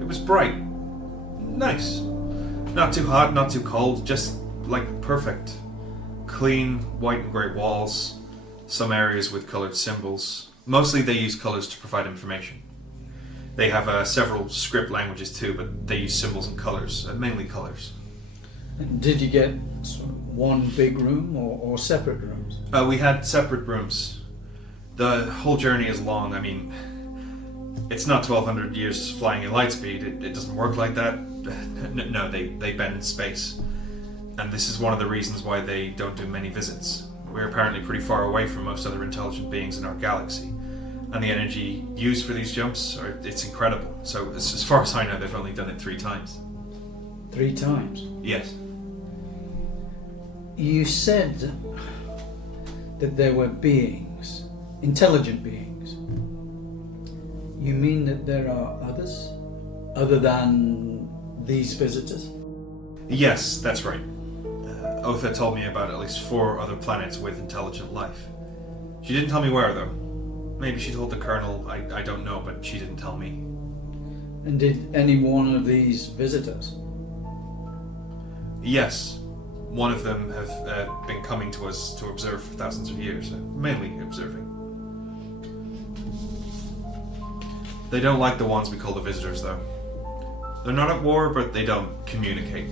It was bright. Nice. Not too hot, not too cold, just like perfect. Clean, white and grey walls. Some areas with coloured symbols. Mostly they use colours to provide information. They have several script languages too, but they use symbols and colours, mainly colours. And did you get one big room or separate rooms? We had separate rooms. The whole journey is long. I mean, It's not 1200 years flying in light speed. It doesn't work like that. No, they bend space. And this is one of the reasons why they don't do many visits. We're apparently pretty far away from most other intelligent beings in our galaxy. And the energy used for these jumps, it's incredible. So as far as I know, they've only done it 3 times. 3 times? Yes. You said that there were beings, intelligent beings. You mean that there are others, other than these visitors? Yes, that's right. Otha told me about at least 4 other planets with intelligent life. She didn't tell me where, though. Maybe she told the Colonel, I don't know, but she didn't tell me. And did any one of these visit us? Yes. One of them have been coming to us to observe for thousands of years, mainly observing. They don't like the ones we call the visitors, though. They're not at war, but they don't communicate.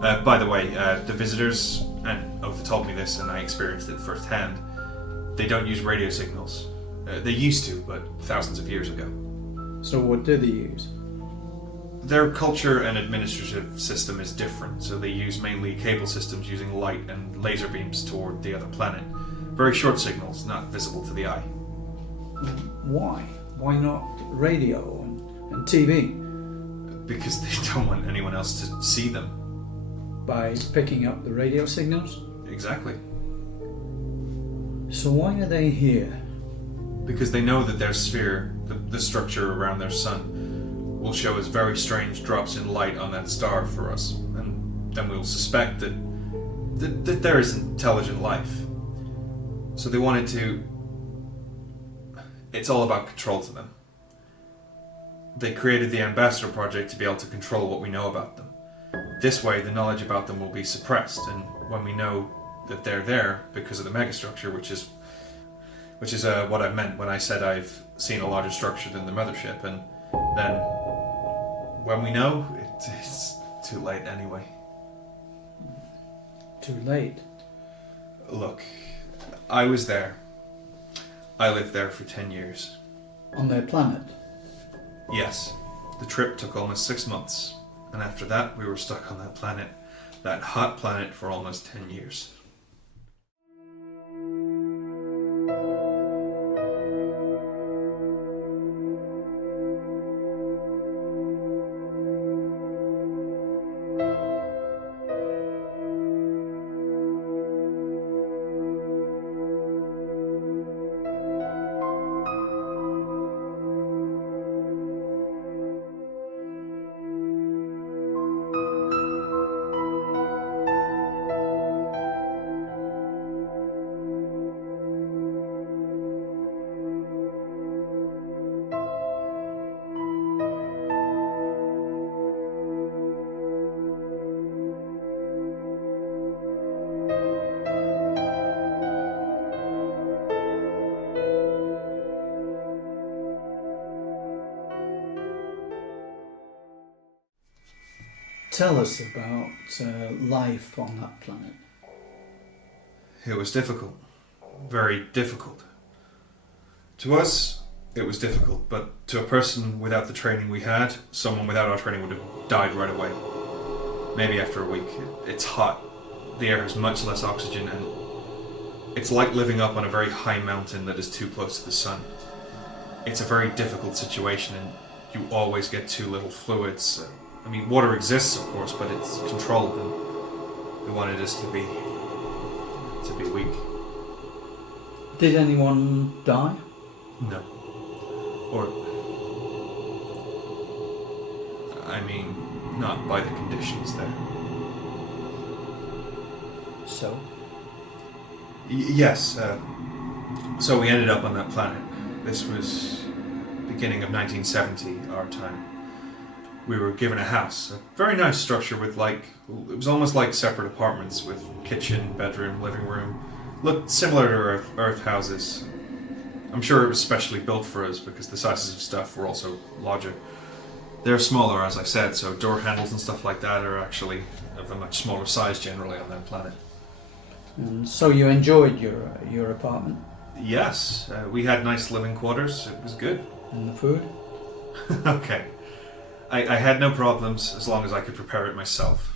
By the way, the visitors, and Otha told me this and I experienced it firsthand, they don't use radio signals. They used to, but thousands of years ago. So what do they use? Their culture and administrative system is different, so they use mainly cable systems using light and laser beams toward the other planet. Very short signals, not visible to the eye. Why? Why not radio and TV? Because they don't want anyone else to see them. By picking up the radio signals? Exactly. So why are they here? Because they know that their sphere, the structure around their sun, will show us very strange drops in light on that star for us, and then we'll suspect that there is intelligent life. So they wanted to... It's all about control to them. They created the Ambassador Project to be able to control what we know about them. This way, the knowledge about them will be suppressed, and when we know that they're there because of the megastructure, which is what I meant when I said I've seen a larger structure than the mothership, and then when we know, it's too late anyway. Too late? Look, I was there. I lived there for 10 years. On their planet? Yes. The trip took almost 6 months, and after that we were stuck on that planet, that hot planet, for almost 10 years. Tell us about life on that planet. It was difficult. Very difficult. To us, it was difficult, but to a person without the training we had, someone without our training would have died right away. Maybe after a week. It's hot. The air has much less oxygen, and it's like living up on a very high mountain that is too close to the sun. It's a very difficult situation, and you always get too little fluids. I mean, water exists, of course, but it's controlled, and we wanted us to be weak. Did anyone die? No. Or, I mean, not by the conditions there. So? Yes. So we ended up on that planet. This was beginning of 1970, our time. We were given a house, a very nice structure with it was almost like separate apartments with kitchen, bedroom, living room. Looked similar to Earth houses. I'm sure it was specially built for us because the sizes of stuff were also larger. They're smaller, as I said, so door handles and stuff like that are actually of a much smaller size generally on that planet. And so you enjoyed your apartment? Yes, we had nice living quarters. It was good. And the food? Okay. I had no problems as long as I could prepare it myself.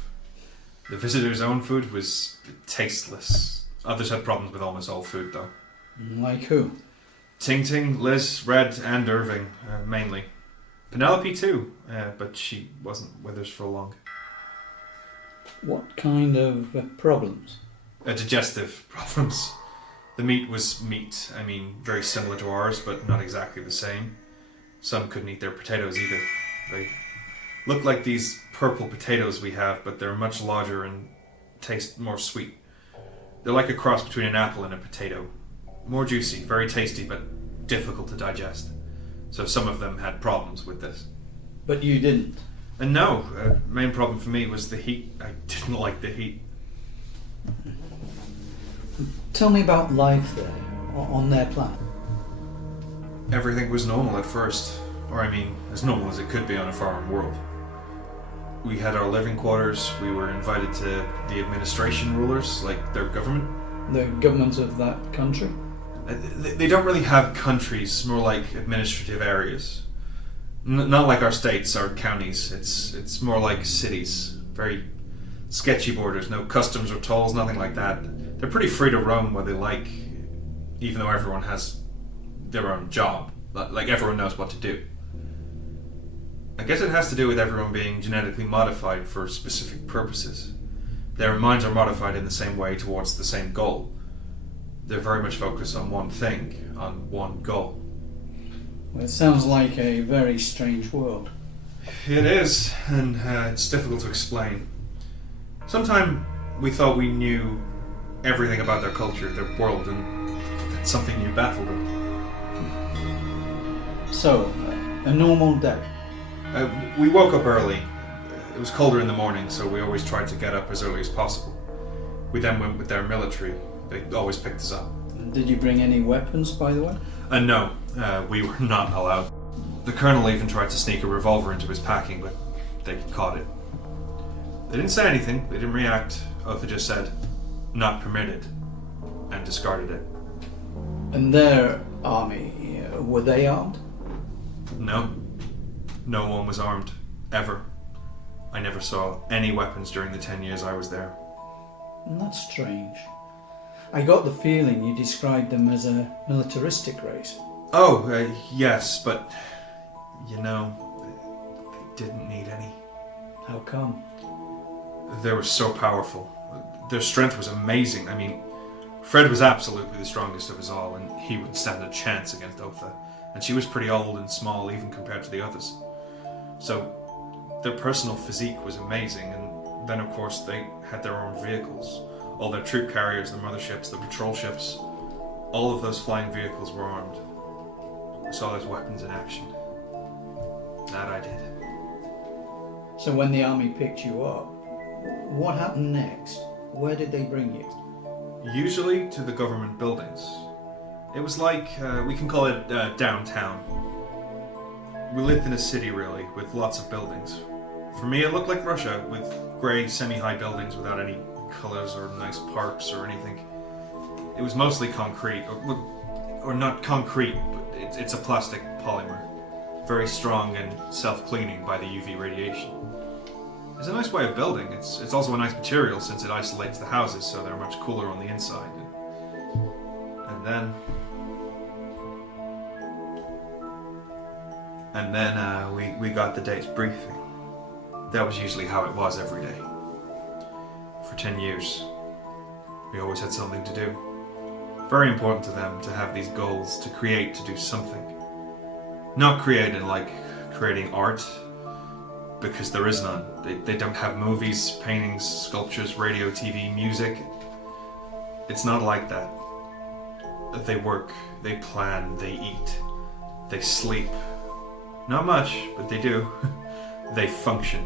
The visitors' own food was tasteless. Others had problems with almost all food, though. Like who? Ting Ting, Liz, Red, and Irving, mainly. Penelope too, but she wasn't with us for long. What kind of problems? Digestive problems. The meat was meat, very similar to ours, but not exactly the same. Some couldn't eat their potatoes either. They look like these purple potatoes we have, but they're much larger and taste more sweet. They're like a cross between an apple and a potato. More juicy, very tasty, but difficult to digest. So some of them had problems with this. But you didn't? And no, main problem for me was the heat. I didn't like the heat. Tell me about life there, on their planet. Everything was normal at first. Or as normal as it could be on a foreign world. We had our living quarters, we were invited to the administration rulers, like their government. The governments of that country? They don't really have countries, more like administrative areas. Not like our states, our counties. It's more like cities. Very sketchy borders, no customs or tolls, nothing like that. They're pretty free to roam where they like, even though everyone has their own job. Like everyone knows what to do. I guess it has to do with everyone being genetically modified for specific purposes. Their minds are modified in the same way towards the same goal. They're very much focused on one thing, on one goal. Well, it sounds like a very strange world. It is, and it's difficult to explain. Sometime we thought we knew everything about their culture, their world, and something new baffled them. So, a normal day? We woke up early. It was colder in the morning, so we always tried to get up as early as possible. We then went with their military. They always picked us up. Did you bring any weapons, by the way? No, we were not allowed. The colonel even tried to sneak a revolver into his packing, but they caught it. They didn't say anything, they didn't react. Otha just said, "Not permitted," and discarded it. And their army, were they armed? No. No one was armed, ever. I never saw any weapons during the 10 years I was there. That's strange. I got the feeling you described them as a militaristic race. Oh, yes, but, they didn't need any. How come? They were so powerful. Their strength was amazing. Fred was absolutely the strongest of us all, and he wouldn't stand a chance against Otha. And she was pretty old and small, even compared to the others. So, their personal physique was amazing, and then of course they had their own vehicles. All their troop carriers, the motherships, the patrol ships, all of those flying vehicles were armed. I saw those weapons in action. That I did. So when the army picked you up, what happened next? Where did they bring you? Usually to the government buildings. It was like, we can call it downtown. We lived in a city, really, with lots of buildings. For me, it looked like Russia, with grey, semi-high buildings without any colours or nice parks or anything. It was mostly concrete, or not concrete, but it's a plastic polymer. Very strong and self-cleaning by the UV radiation. It's a nice way of building. It's also a nice material since it isolates the houses, so they're much cooler on the inside. And then we got the day's briefing. That was usually how it was every day. For 10 years, we always had something to do. Very important to them to have these goals, to create, to do something. Not creating like creating art, because there is none. They don't have movies, paintings, sculptures, radio, TV, music. It's not like that. They work, they plan, they eat, they sleep. Not much, but they do. They function.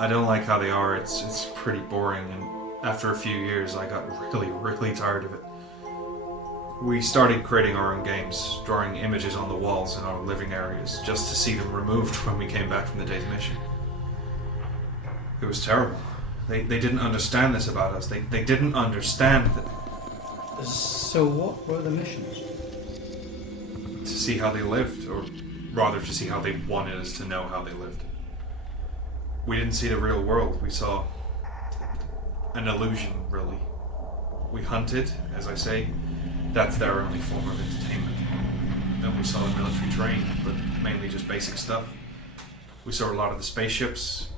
I don't like how they are. It's pretty boring, and after a few years I got really tired of it. We started creating our own games, drawing images on the walls in our living areas, just to see them removed when we came back from the day's mission. It was terrible. They didn't understand this about us. They didn't understand that. So what were the missions? to see how they lived, or rather to see how they wanted us to know how they lived. We didn't see the real world, we saw an illusion, really. We hunted, as I say, that's their only form of entertainment. Then we saw the military train, but mainly just basic stuff. We saw a lot of the spaceships.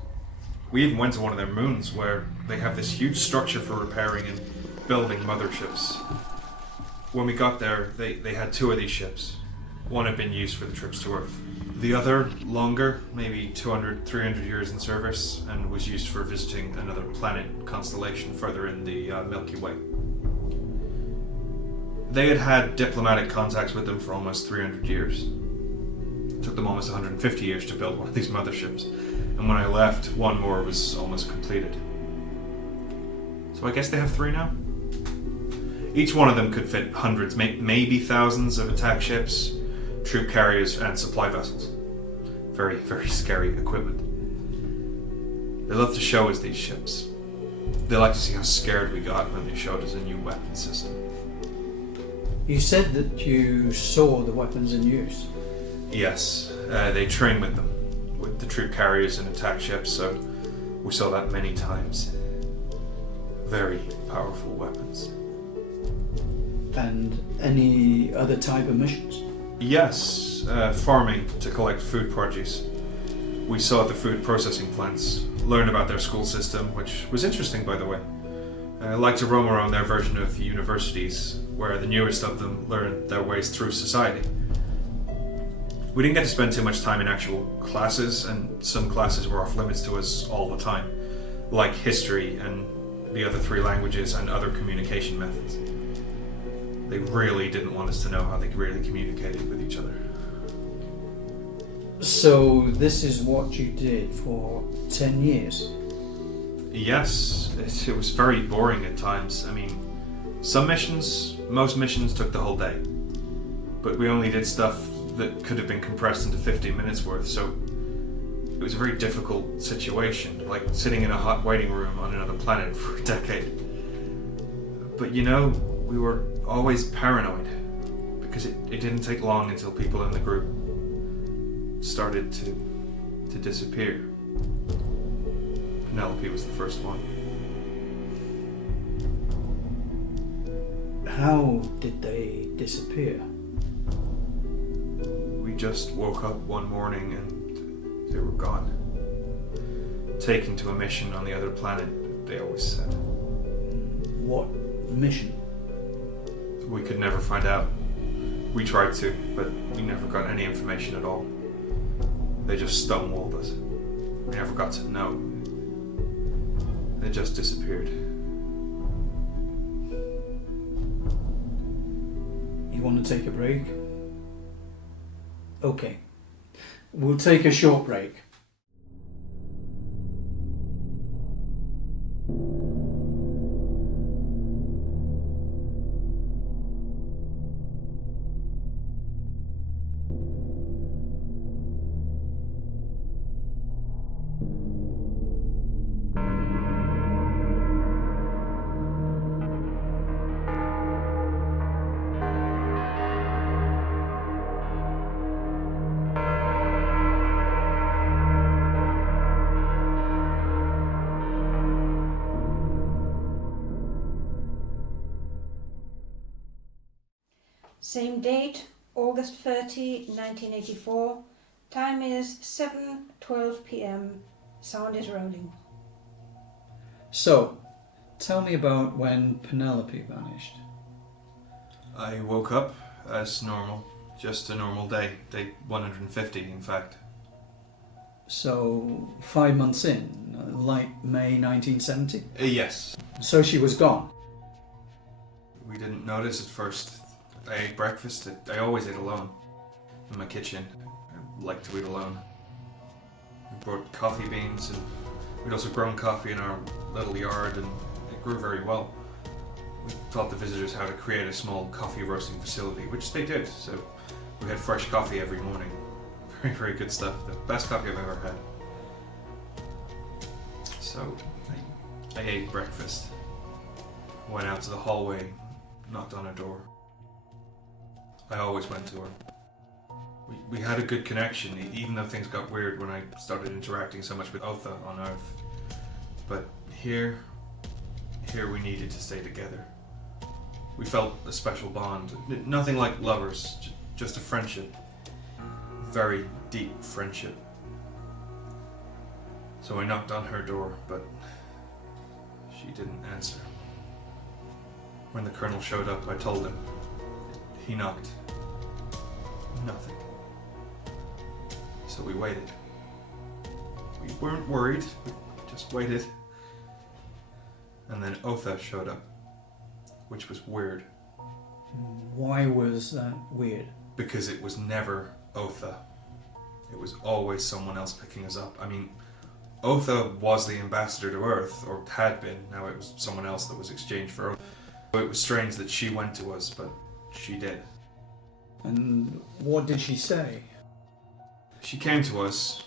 We even went to one of their moons where they have this huge structure for repairing and building motherships. When we got there, they had 2 of these ships. One had been used for the trips to Earth. The other, longer, maybe 200, 300 years in service, and was used for visiting another planet constellation further in the Milky Way. They had had diplomatic contacts with them for almost 300 years. It took them almost 150 years to build one of these motherships, and when I left, one more was almost completed. So I guess they have 3 now? Each one of them could fit hundreds, maybe thousands of attack ships, troop carriers, and supply vessels. Very, very scary equipment. They love to show us these ships. They like to see how scared we got when they showed us a new weapon system. You said that you saw the weapons in use. Yes, they train with them, with the troop carriers and attack ships, so we saw that many times. Very powerful weapons. And any other type of missions? Yes, farming to collect food produce. We saw the food processing plants, learned about their school system, which was interesting, by the way. I like to roam around their version of universities, where the newest of them learn their ways through society. We didn't get to spend too much time in actual classes, and some classes were off limits to us all the time, like history and the other 3 languages and other communication methods. They really didn't want us to know how they really communicated with each other. So this is what you did for 10 years? Yes, it was very boring at times. I mean, most missions took the whole day. But we only did stuff that could have been compressed into 15 minutes worth, so it was a very difficult situation, like sitting in a hot waiting room on another planet for a decade. But you know, we were always paranoid, because it didn't take long until people in the group started to disappear. Penelope was the first one. How did they disappear? We just woke up one morning and they were gone. Taken to a mission on the other planet, they always said. What mission? We could never find out. We tried to, but we never got any information at all. They just stonewalled us. We never got to know. They just disappeared. You want to take a break? Okay. We'll take a short break. Same date, August 30, 1984. Time is 7:12 p.m. Sound is rolling. So, tell me about when Penelope vanished. I woke up as normal. Just a normal day. Day 150, in fact. So, 5 months in, like May 1970? Yes. So she was gone? We didn't notice at first. I ate breakfast. I always ate alone. In my kitchen. I like to eat alone. We brought coffee beans, and we'd also grown coffee in our little yard, and it grew very well. We taught the visitors how to create a small coffee roasting facility, which they did, so we had fresh coffee every morning. Very, very good stuff. The best coffee I've ever had. So, I ate breakfast. Went out to the hallway, knocked on her door. I always went to her. We had a good connection, even though things got weird when I started interacting so much with Otha on Earth. But here we needed to stay together. We felt a special bond. Nothing like lovers, just a friendship. Very deep friendship. So I knocked on her door, but she didn't answer. When the Colonel showed up, I told him. He knocked. Nothing. So we waited. We weren't worried, we just waited. And then Otha showed up, which was weird. Why was that weird? Because it was never Otha. It was always someone else picking us up. I mean, Otha was the ambassador to Earth, or had been. Now it was someone else that was exchanged for Earth. It was strange that she went to us, but she did. And what did she say? She came to us,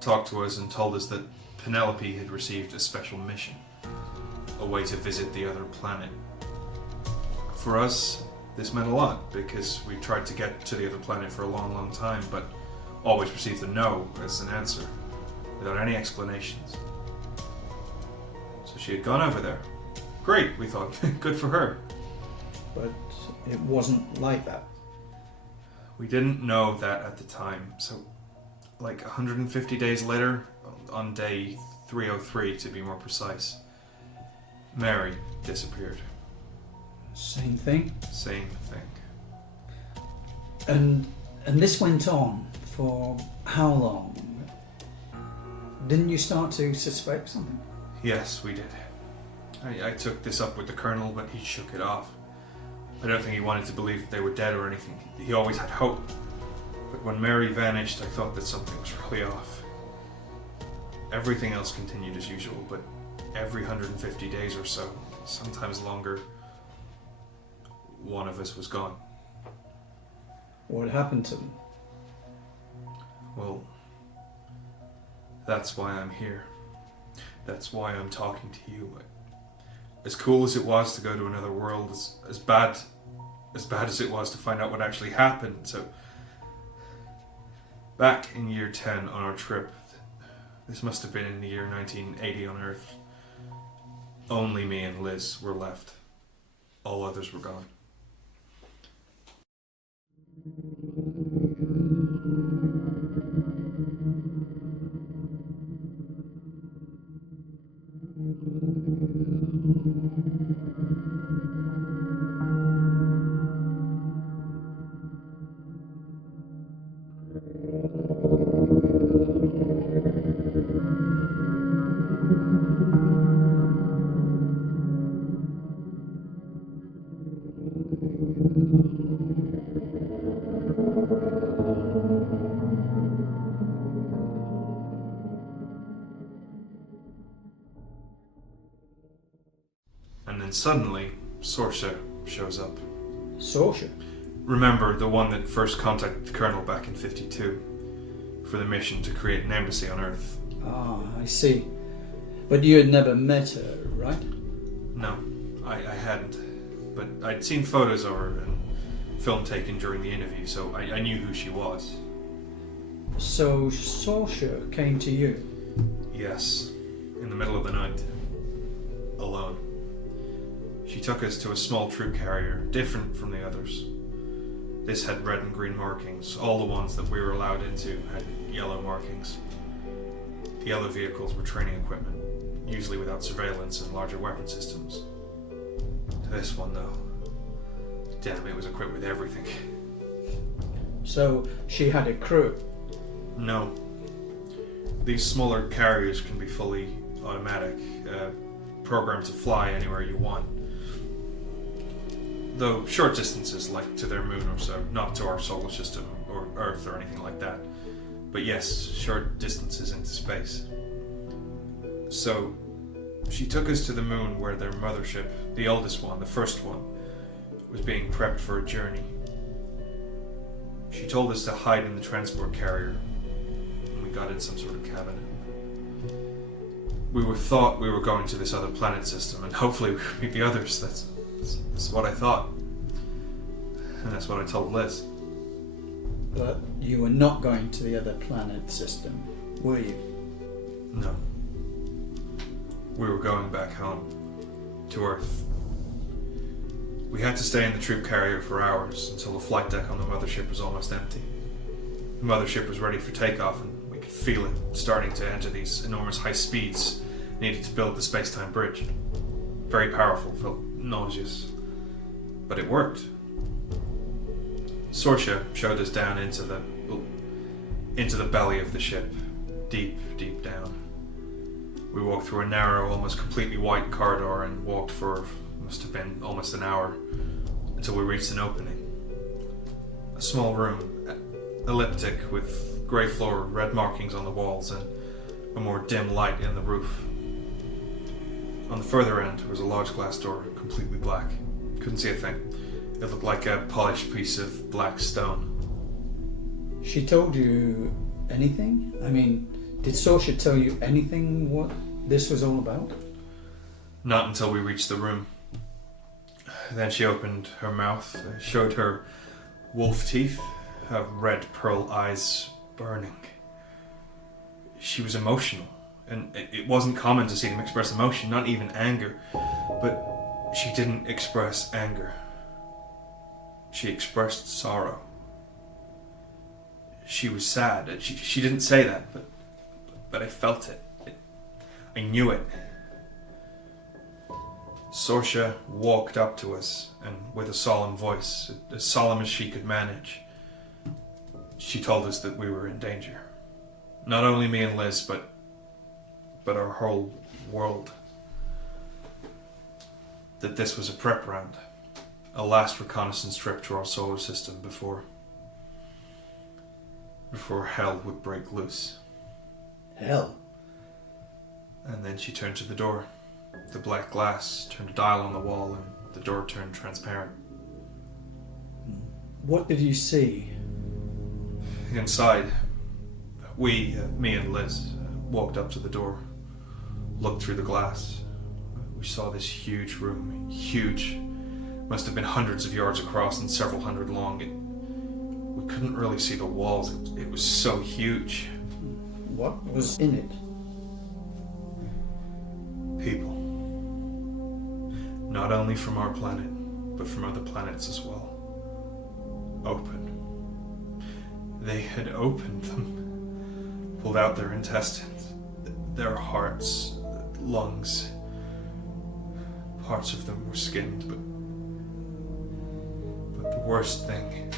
talked to us, and told us that Penelope had received a special mission, a way to visit the other planet. For us, this meant a lot, because we tried to get to the other planet for a long, long time, but always received a no as an answer, without any explanations. So she had gone over there. Great, we thought. Good for her. But it wasn't like that. We didn't know that at the time, so like 150 days later, on day 303 to be more precise, Mary disappeared. Same thing? Same thing. And this went on for how long? Didn't you start to suspect something? Yes, we did. I took this up with the Colonel, but he shook it off. I don't think he wanted to believe that they were dead or anything. He always had hope. But when Mary vanished, I thought that something was really off. Everything else continued as usual, but every 150 days or so, sometimes longer, one of us was gone. What happened to them? Well, that's why I'm here. That's why I'm talking to you. As cool as it was to go to another world, as bad as it was to find out what actually happened. So, back in year 10 on our trip, this must have been in the year 1980 on Earth, only me and Liz were left. All others were gone. And then suddenly, Sorsha shows up. Sorsha? Remember, the one that first contacted the Colonel back in 52 for the mission to create an embassy on Earth. Ah, I see. But you had never met her, right? No, I hadn't. But I'd seen photos of her and film taken during the interview, so I knew who she was. So Sorsha came to you? Yes, in the middle of the night. Alone. She took us to a small troop carrier, different from the others. This had red and green markings. All the ones that we were allowed into had yellow markings. The yellow vehicles were training equipment, usually without surveillance and larger weapon systems. This one, though, damn, it was equipped with everything. So she had a crew? No. These smaller carriers can be fully automatic, programmed to fly anywhere you want. Though short distances, like to their moon or so, not to our solar system or Earth or anything like that. But yes, short distances into space. So, she took us to the moon where their mothership, the oldest one, the first one, was being prepped for a journey. She told us to hide in the transport carrier, and we got in some sort of cabinet. We thought we were going to this other planet system, and hopefully we would meet the others. That's what I thought. And that's what I told Liz. But you were not going to the other planet system, were you? No. We were going back home. To Earth. We had to stay in the troop carrier for hours until the flight deck on the mothership was almost empty. The mothership was ready for takeoff and we could feel it starting to enter these enormous high speeds needed to build the space-time bridge. Very powerful, felt nauseous. But it worked. Sorsha showed us down into the belly of the ship, deep, deep down. We walked through a narrow, almost completely white corridor and walked for, must have been almost an hour, until we reached an opening. A small room, elliptic, with grey floor, red markings on the walls, and a more dim light in the roof. On the further end was a large glass door, completely black. Couldn't see a thing. It looked like a polished piece of black stone. She told you anything? I mean, did Sorsha tell you anything what this was all about? Not until we reached the room. Then she opened her mouth, showed her wolf teeth, her red pearl eyes burning. She was emotional, and it wasn't common to see them express emotion, not even anger, but she didn't express anger. She expressed sorrow. She was sad. She didn't say that, but I felt it. I knew it. Sorsha walked up to us, and with a solemn voice, as solemn as she could manage, she told us that we were in danger. Not only me and Liz, but our whole world. That this was a prep round, a last reconnaissance trip to our solar system before hell would break loose. Hell? And then she turned to the door. The black glass turned a dial on the wall and the door turned transparent. What did you see? Inside, me and Liz, walked up to the door, looked through the glass. We saw this huge room, huge, must have been hundreds of yards across and several hundred long. We couldn't really see the walls, it was so huge. What was in it? People. Not only from our planet, but from other planets as well. Open. They had opened them, pulled out their intestines, their hearts, lungs. Parts of them were skinned, but the worst thing,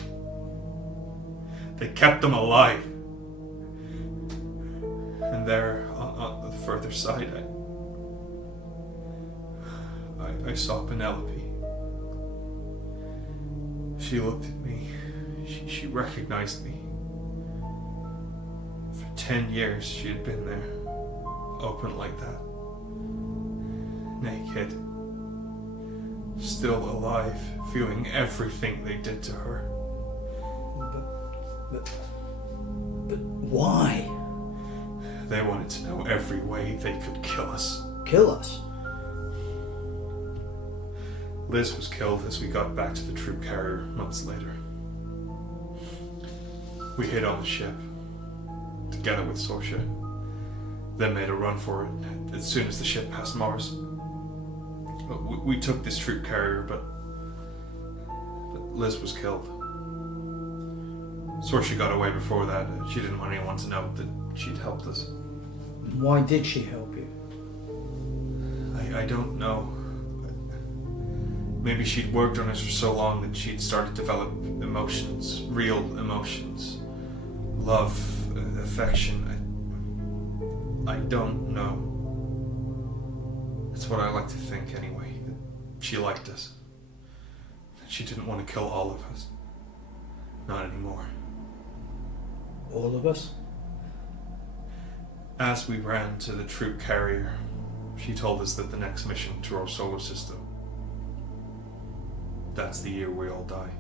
they kept them alive. And there, on the further side, I saw Penelope. She looked at me. She recognized me. For 10 years she had been there, open like that. Naked. Still alive, feeling everything they did to her. But why? They wanted to know every way they could kill us. Kill us? Liz was killed as we got back to the troop carrier months later. We hid on the ship, together with Sorsha, then made a run for it as soon as the ship passed Mars. We took this troop carrier, but Liz was killed. Sorsha got away before that. She didn't want anyone to know that she'd helped us. Why did she help you? I don't know. Maybe she'd worked on us for so long that she'd started to develop emotions, real emotions. Love, affection. I don't know. That's what I like to think anyway. That she liked us. That she didn't want to kill all of us. Not anymore. All of us? As we ran to the troop carrier, she told us that the next mission to our solar system, that's the year we all die.